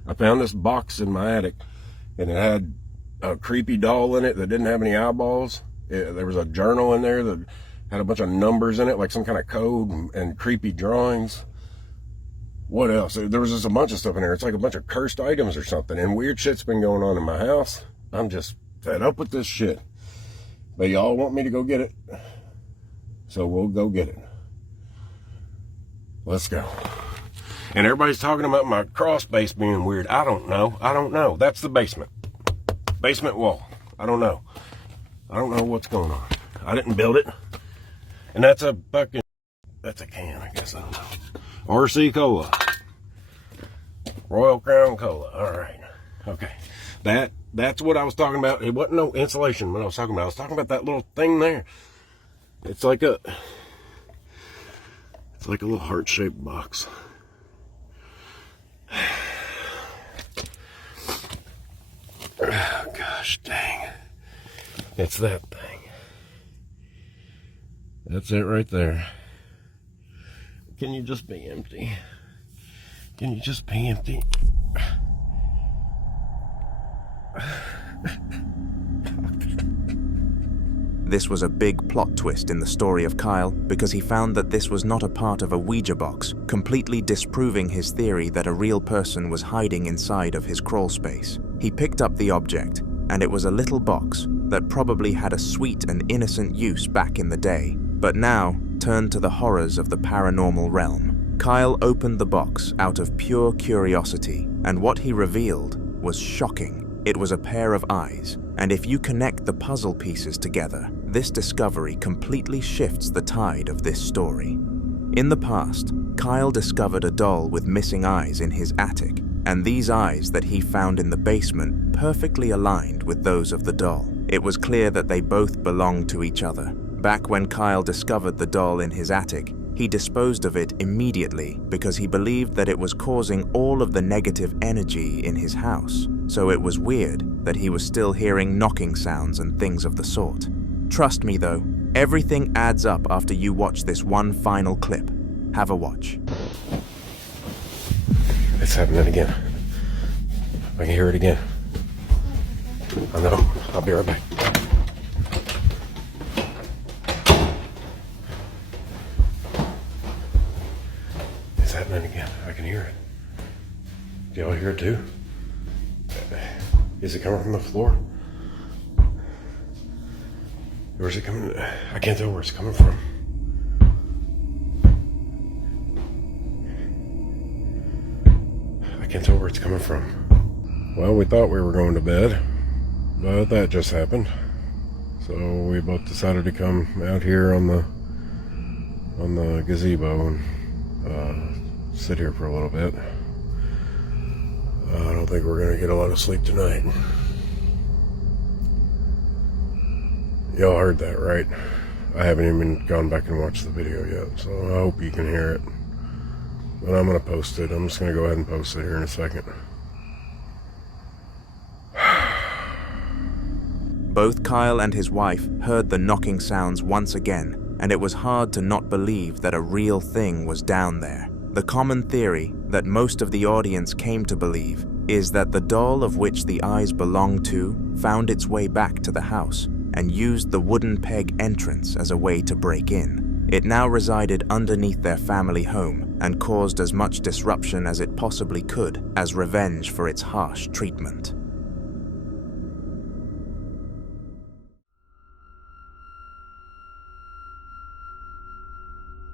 I found this box in my attic, and it had a creepy doll in it that didn't have any eyeballs. There was a journal in there that had a bunch of numbers in it, like some kind of code and creepy drawings. What else? There was just a bunch of stuff in there. It's like a bunch of cursed items or something, and weird shit's been going on in my house. I'm just fed up with this shit. But y'all want me to go get it, so we'll go get it. Let's go. And everybody's talking about my crawl space being weird. I don't know. That's the basement. Basement wall. I don't know what's going on. I didn't build it. And that's a can, I guess. I don't know. RC Cola. Royal Crown Cola. All right. Okay. That's what I was talking about. It wasn't no insulation what I was talking about. I was talking about that little thing there. It's like a little heart-shaped box. Oh, gosh dang. It's that thing. That's it right there. Can you just be empty? Can you just be empty? This was a big plot twist in the story of Kyle, because he found that this was not a part of a Ouija box, completely disproving his theory that a real person was hiding inside of his crawl space. He picked up the object, and it was a little box that probably had a sweet and innocent use back in the day, but now turned to the horrors of the paranormal realm. Kyle opened the box out of pure curiosity, and what he revealed was shocking. It was a pair of eyes, and if you connect the puzzle pieces together, this discovery completely shifts the tide of this story. In the past, Kyle discovered a doll with missing eyes in his attic, and these eyes that he found in the basement perfectly aligned with those of the doll. It was clear that they both belonged to each other. Back when Kyle discovered the doll in his attic, he disposed of it immediately because he believed that it was causing all of the negative energy in his house. So it was weird that he was still hearing knocking sounds and things of the sort. Trust me though, everything adds up after you watch this one final clip. Have a watch. It's happening again. I can hear it again. I know. I'll be right back. It's happening again. I can hear it. Do y'all hear it too? Is it coming from the floor? Where's it coming? I can't tell where it's coming from. I can't tell where it's coming from. Well, we thought we were going to bed, but that just happened. So we both decided to come out here on the gazebo and sit here for a little bit. I don't think we're going to get a lot of sleep tonight. Y'all heard that, right? I haven't even gone back and watched the video yet, so I hope you can hear it. But I'm going to post it. I'm just going to go ahead and post it here in a second. Both Kyle and his wife heard the knocking sounds once again, and it was hard to not believe that a real thing was down there. The common theory that most of the audience came to believe is that the doll of which the eyes belonged to found its way back to the house and used the wooden peg entrance as a way to break in. It now resided underneath their family home and caused as much disruption as it possibly could as revenge for its harsh treatment.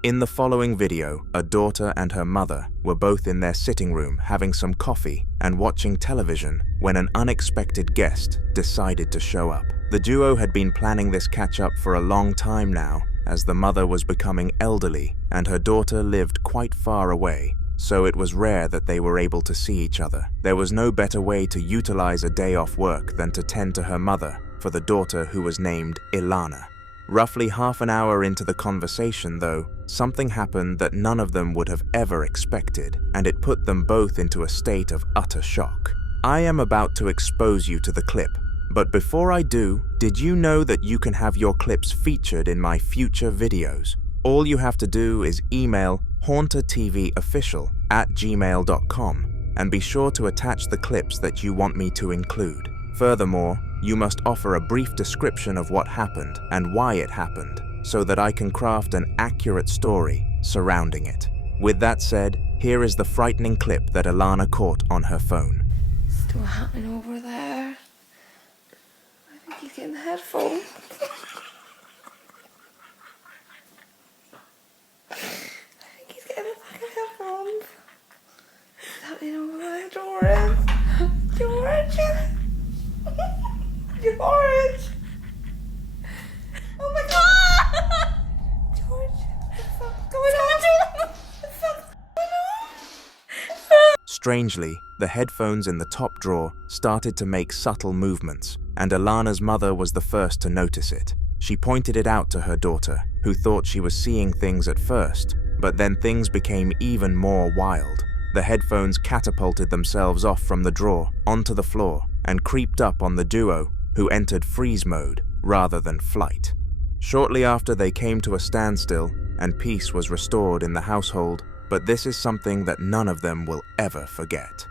In the following video, a daughter and her mother were both in their sitting room having some coffee and watching television when an unexpected guest decided to show up. The duo had been planning this catch-up for a long time now, as the mother was becoming elderly and her daughter lived quite far away, so it was rare that they were able to see each other. There was no better way to utilize a day off work than to tend to her mother for the daughter who was named Ilana. Roughly half an hour into the conversation, though, something happened that none of them would have ever expected, and it put them both into a state of utter shock. I am about to expose you to the clip, but before I do, did you know that you can have your clips featured in my future videos? All you have to do is email hauntertvofficial@gmail.com and be sure to attach the clips that you want me to include. Furthermore, you must offer a brief description of what happened and why it happened, so that I can craft an accurate story surrounding it. With that said, here is the frightening clip that Ilana caught on her phone. Still happening over there. I think he's getting the headphones. I think he's getting the fucking headphones. What's happening over there, George? George! George! Oh my god! George, what the fuck's going on? What the fuck's going on? Strangely, the headphones in the top drawer started to make subtle movements, and Ilana's mother was the first to notice it. She pointed it out to her daughter, who thought she was seeing things at first, but then things became even more wild. The headphones catapulted themselves off from the drawer onto the floor and creeped up on the duo, who entered freeze mode rather than flight. Shortly after, they came to a standstill and peace was restored in the household, but this is something that none of them will ever forget.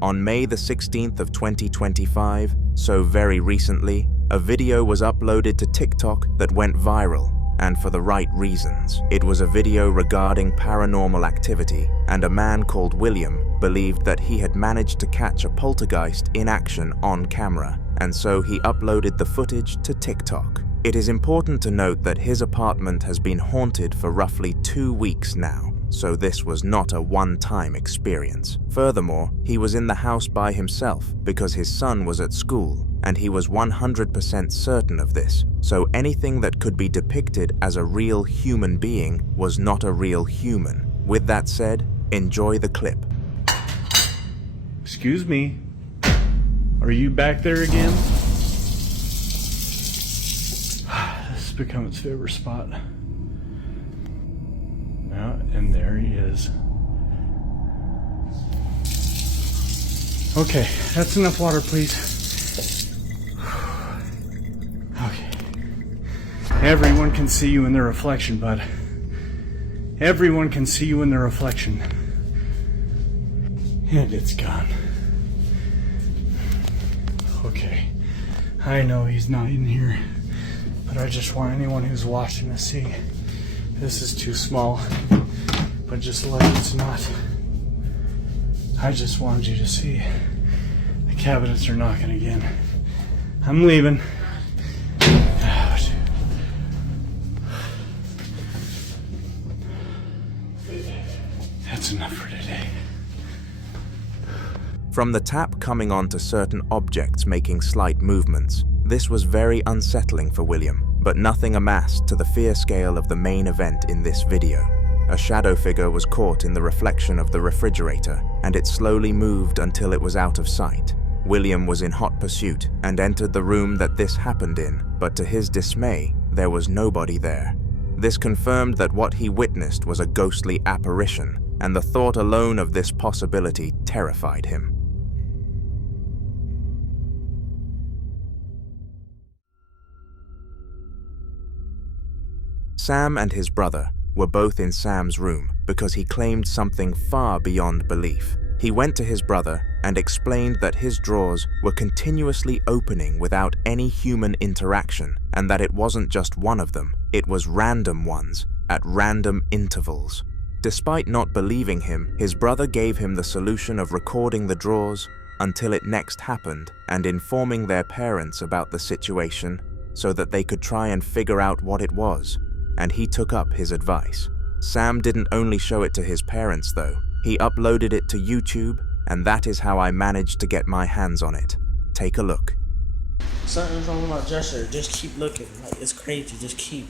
On May the 16th of 2025, so very recently, a video was uploaded to TikTok that went viral, and for the right reasons. It was a video regarding paranormal activity, and a man called William believed that he had managed to catch a poltergeist in action on camera, and so he uploaded the footage to TikTok. It is important to note that his apartment has been haunted for roughly 2 weeks now, so this was not a one-time experience. Furthermore, he was in the house by himself because his son was at school, and he was 100% certain of this, so anything that could be depicted as a real human being was not a real human. With that said, enjoy the clip. Excuse me, are you back there again? This has become its favorite spot. Yeah, and there he is. Okay, that's enough water, please. Okay. Everyone can see you in their reflection, bud. Everyone can see you in their reflection. And it's gone. Okay. I know he's not in here, but I just want anyone who's watching to see. This is too small, but just like it's not. I just wanted you to see. The cabinets are knocking again. I'm leaving. Oh, that's enough for today. From the tap coming on to certain objects making slight movements, this was very unsettling for William, but nothing amassed to the fear scale of the main event in this video. A shadow figure was caught in the reflection of the refrigerator, and it slowly moved until it was out of sight. William was in hot pursuit and entered the room that this happened in, but to his dismay, there was nobody there. This confirmed that what he witnessed was a ghostly apparition, and the thought alone of this possibility terrified him. Sam and his brother were both in Sam's room because he claimed something far beyond belief. He went to his brother and explained that his drawers were continuously opening without any human interaction, and that it wasn't just one of them, it was random ones at random intervals. Despite not believing him, his brother gave him the solution of recording the drawers until it next happened and informing their parents about the situation so that they could try and figure out what it was, and he took up his advice. Sam didn't only show it to his parents though, he uploaded it to YouTube, and that is how I managed to get my hands on it. Take a look. Something's wrong with my gesture, just keep looking. Like, it's crazy, just keep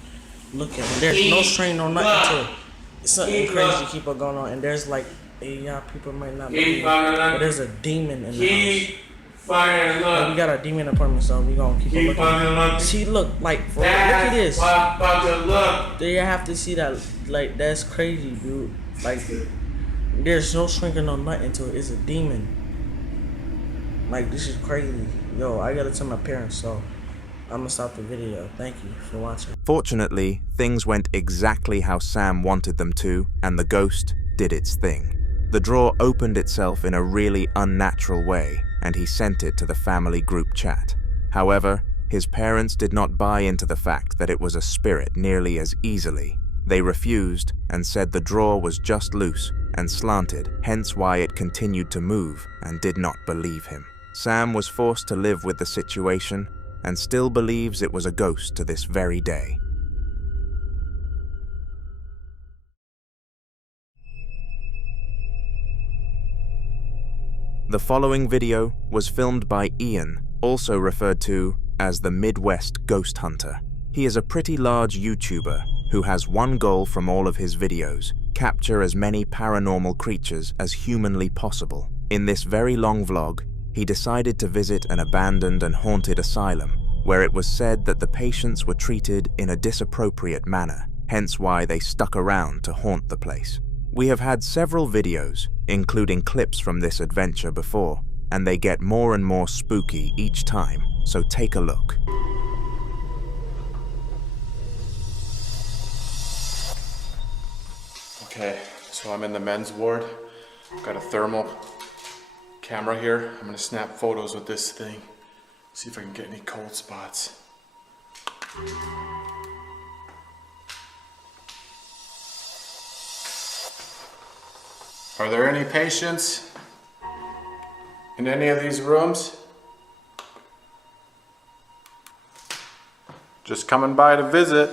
looking. There's no strain or nothing to it. Something crazy keep on going on, and there's like, yeah, people might not believe, but there's a demon in the house. Like, we got a demon apartment, so we gonna keep on looking. See, look, like, look at this. They have to see that, like, that's crazy, dude. Like, there's no shrinking or nothing to it. It's a demon. Like, this is crazy. Yo, I gotta tell my parents, so I'm gonna stop the video. Thank you for watching. Fortunately, things went exactly how Sam wanted them to, and the ghost did its thing. The drawer opened itself in a really unnatural way, and he sent it to the family group chat. However, his parents did not buy into the fact that it was a spirit nearly as easily. They refused and said the drawer was just loose and slanted, hence why it continued to move, and did not believe him. Sam was forced to live with the situation and still believes it was a ghost to this very day. The following video was filmed by Ian, also referred to as the Midwest Ghost Hunter. He is a pretty large YouTuber who has one goal from all of his videos: capture as many paranormal creatures as humanly possible. In this very long vlog, he decided to visit an abandoned and haunted asylum, where it was said that the patients were treated in a disappropriate manner, hence why they stuck around to haunt the place. We have had several videos, including clips from this adventure before, and they get more and more spooky each time, so take a look. Okay, so I'm in the men's ward. I've got a thermal camera here. I'm gonna snap photos with this thing. See if I can get any cold spots. Are there any patients in any of these rooms? Just coming by to visit.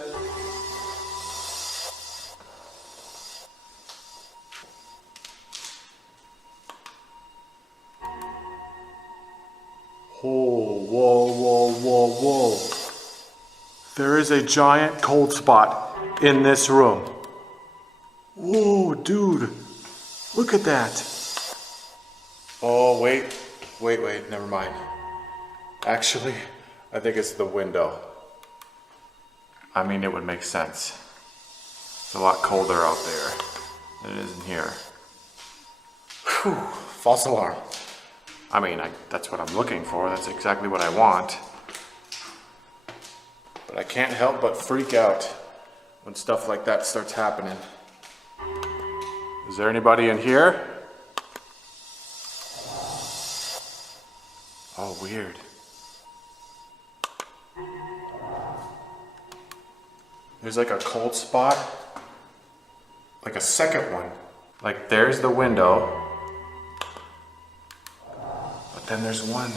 Oh, whoa, whoa, whoa, whoa. There is a giant cold spot in this room. Whoa, dude. Look at that. Oh, wait, never mind. Actually, I think it's the window. I mean, it would make sense. It's a lot colder out there than it is in here. Whew, false alarm. I mean, that's what I'm looking for. That's exactly what I want. But I can't help but freak out when stuff like that starts happening. Is there anybody in here? Oh, weird. There's like a cold spot. Like a second one. Like there's the window. But then there's one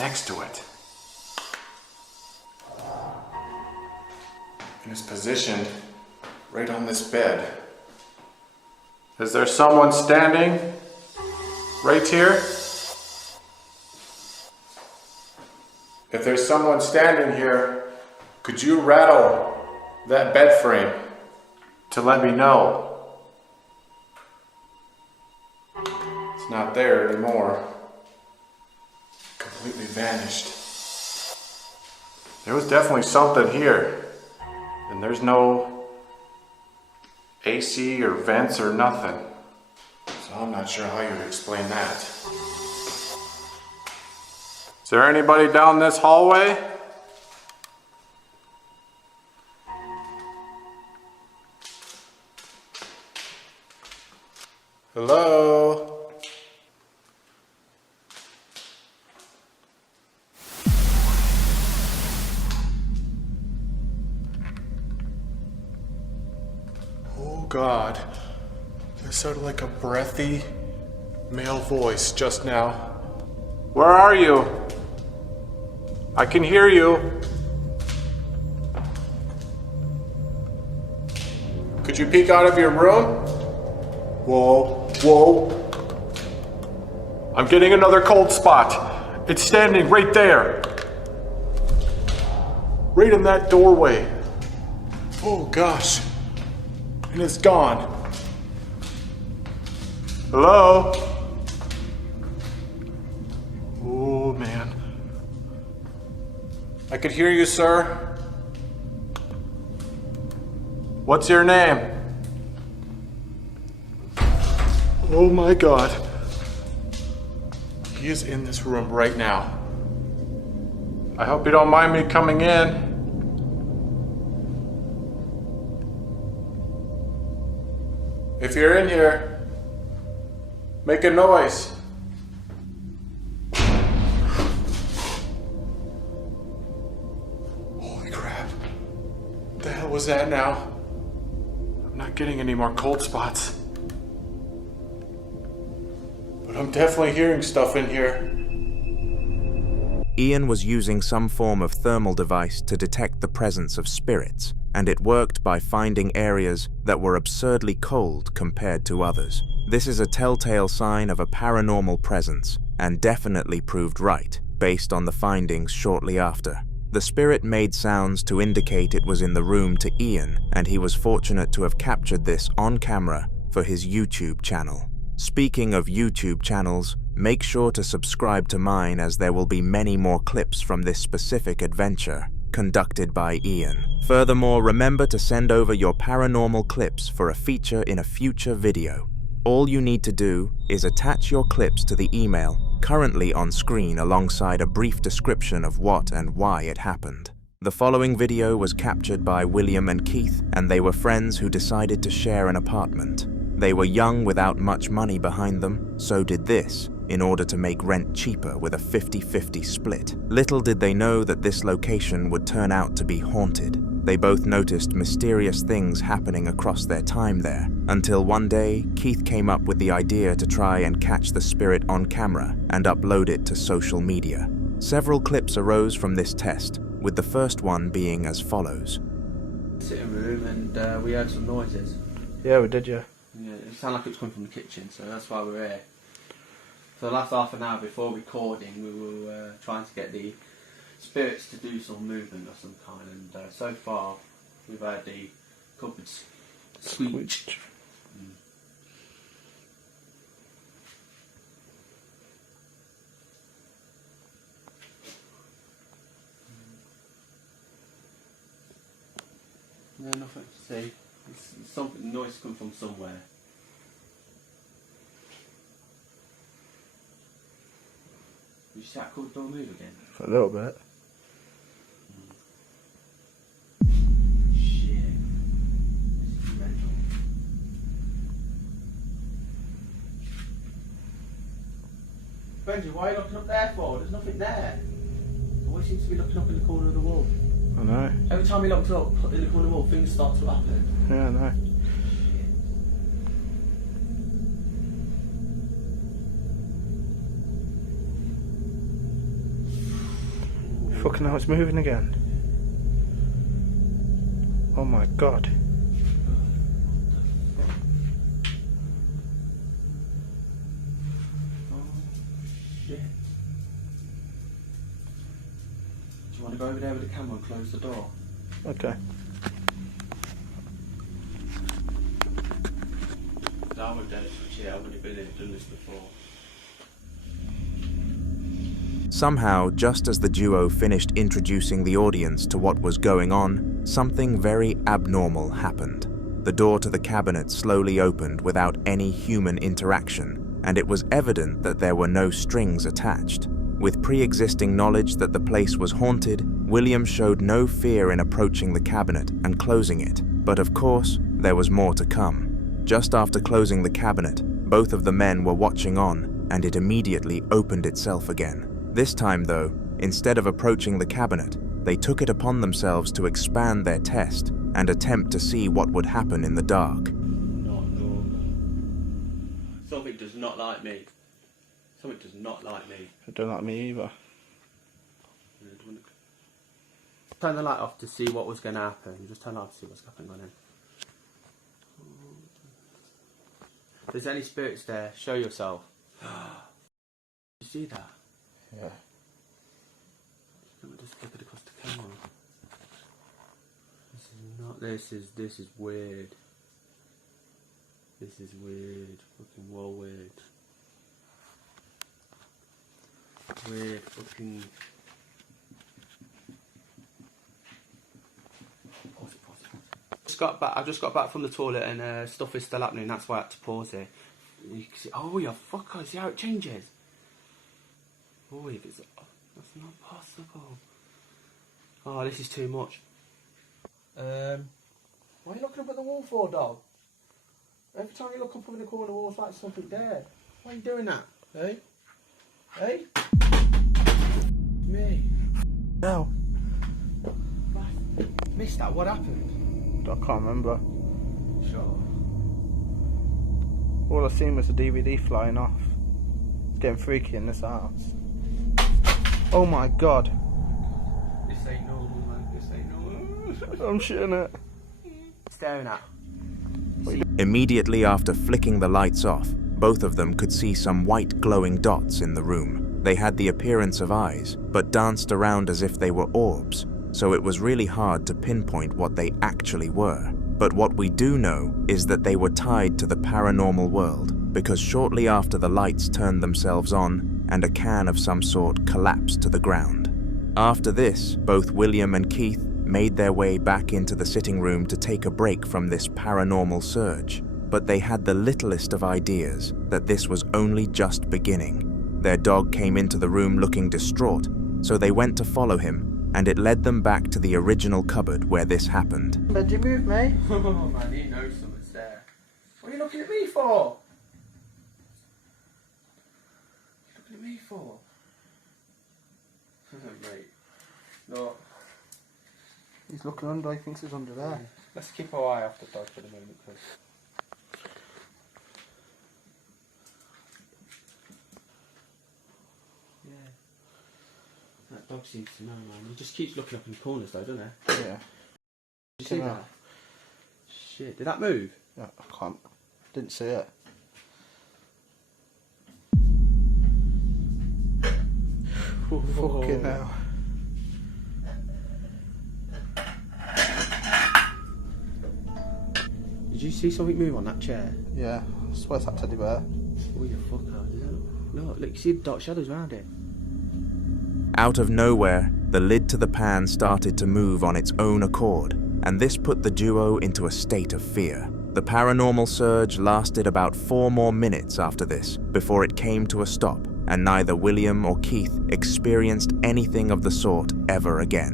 next to it. And it's positioned right on this bed. Is there someone standing right here? If there's someone standing here, could you rattle that bed frame to let me know? It's not there anymore. Completely vanished. There was definitely something here, and there's no AC or vents or nothing. So I'm not sure how you would explain that. Is there anybody down this hallway? Hello? Oh God. That sounded like a breathy male voice just now. Where are you? I can hear you. Could you peek out of your room? Whoa, whoa. I'm getting another cold spot. It's standing right there. Right in that doorway. Oh gosh. And it's gone. Hello? Oh man. I could hear you, sir. What's your name? Oh my God. He is in this room right now. I hope you don't mind me coming in. If you're in here, make a noise. Holy crap. What the hell was that now? I'm not getting any more cold spots. But I'm definitely hearing stuff in here. Ian was using some form of thermal device to detect the presence of spirits, and it worked by finding areas that were absurdly cold compared to others. This is a telltale sign of a paranormal presence, and definitely proved right, based on the findings shortly after. The spirit made sounds to indicate it was in the room to Ian, and he was fortunate to have captured this on camera for his YouTube channel. Speaking of YouTube channels, make sure to subscribe to mine, as there will be many more clips from this specific adventure conducted by Ian. Furthermore, remember to send over your paranormal clips for a feature in a future video. All you need to do is attach your clips to the email currently on screen alongside a brief description of what and why it happened. The following video was captured by William and Keith, and they were friends who decided to share an apartment. They were young without much money behind them, so did this, in order to make rent cheaper with a 50-50 split. Little did they know that this location would turn out to be haunted. They both noticed mysterious things happening across their time there, until one day, Keith came up with the idea to try and catch the spirit on camera and upload it to social media. Several clips arose from this test, with the first one being as follows. Sitting room, and we heard some noises. Yeah, we did, yeah. Yeah, it sounded like it was coming from the kitchen, so that's why we're here. For the last half an hour before recording, we were trying to get the spirits to do some movement of some kind, and so far we've heard the cupboards squeak. No, nothing to see. It's something, noise come from somewhere. Did you see that cupboard door move again? A little bit. Shit. This is mental. Benji, why are you looking up there for? There's nothing there. Why seems to be looking up in the corner of the wall? I know. Every time he looks up in the corner of the wall, things start to happen. Yeah, I know. Fucking hell, it's moving again. Oh my God. Oh shit. Do you want to go over there with the camera and close the door? Okay. I would have done it for cheer, I would have been done this before. Somehow, just as the duo finished introducing the audience to what was going on, something very abnormal happened. The door to the cabinet slowly opened without any human interaction, and it was evident that there were no strings attached. With pre-existing knowledge that the place was haunted, William showed no fear in approaching the cabinet and closing it. But of course, there was more to come. Just after closing the cabinet, both of the men were watching on, and it immediately opened itself again. This time, though, instead of approaching the cabinet, they took it upon themselves to expand their test and attempt to see what would happen in the dark. Not normal. Something does not like me. Something does not like me. It don't like me either. Turn the light off to see what was going to happen. Just turn it off to see what's happening on him. If there's any spirits there, show yourself. You see that? Yeah. Let me just flip it across the camera. This is not. This is weird. This is weird. Fucking well weird. Weird fucking. I just got back from the toilet and stuff is still happening. That's why I had to pause it. You can see, oh, you fucker! See how it changes? Oh, that's not possible. Oh, this is too much. Why are you looking up at the wall for, dog? Every time you look up in the corner of the wall, it's like something there. Why are you doing that? Hey? Hey? Me? No. Missed that. What happened? I can't remember. Sure. All I seen was the DVD flying off. It's getting freaky in this house. Oh my god. This ain't normal, man. This ain't normal. I'm shitting it. Staring at. Immediately after flicking the lights off, both of them could see some white glowing dots in the room. They had the appearance of eyes, but danced around as if they were orbs, so it was really hard to pinpoint what they actually were. But what we do know is that they were tied to the paranormal world, because shortly after the lights turned themselves on and a can of some sort collapsed to the ground. After this, both William and Keith made their way back into the sitting room to take a break from this paranormal surge, but they had the littlest of ideas that this was only just beginning. Their dog came into the room looking distraught, so they went to follow him, and it led them back to the original cupboard where this happened. Did you move me? Oh man, he knows something's there. What are you looking at me for? What are you looking at me for? Mate. No. He's looking under, he thinks he's under there. Let's keep our eye off the dog for the moment, because... That dog seems to know, man. He just keeps looking up in the corners, though, doesn't he? Yeah. Did you see that? Shit, did that move? Yeah, I can't. Didn't see it. Fucking hell. Did you see something move on that chair? Yeah, I swear it's that teddy bear. Oh, you fucker. Look, you see the dark shadows around it. Out of nowhere, the lid to the pan started to move on its own accord, and this put the duo into a state of fear. The paranormal surge lasted about 4 more minutes after this before it came to a stop, and neither William or Keith experienced anything of the sort ever again.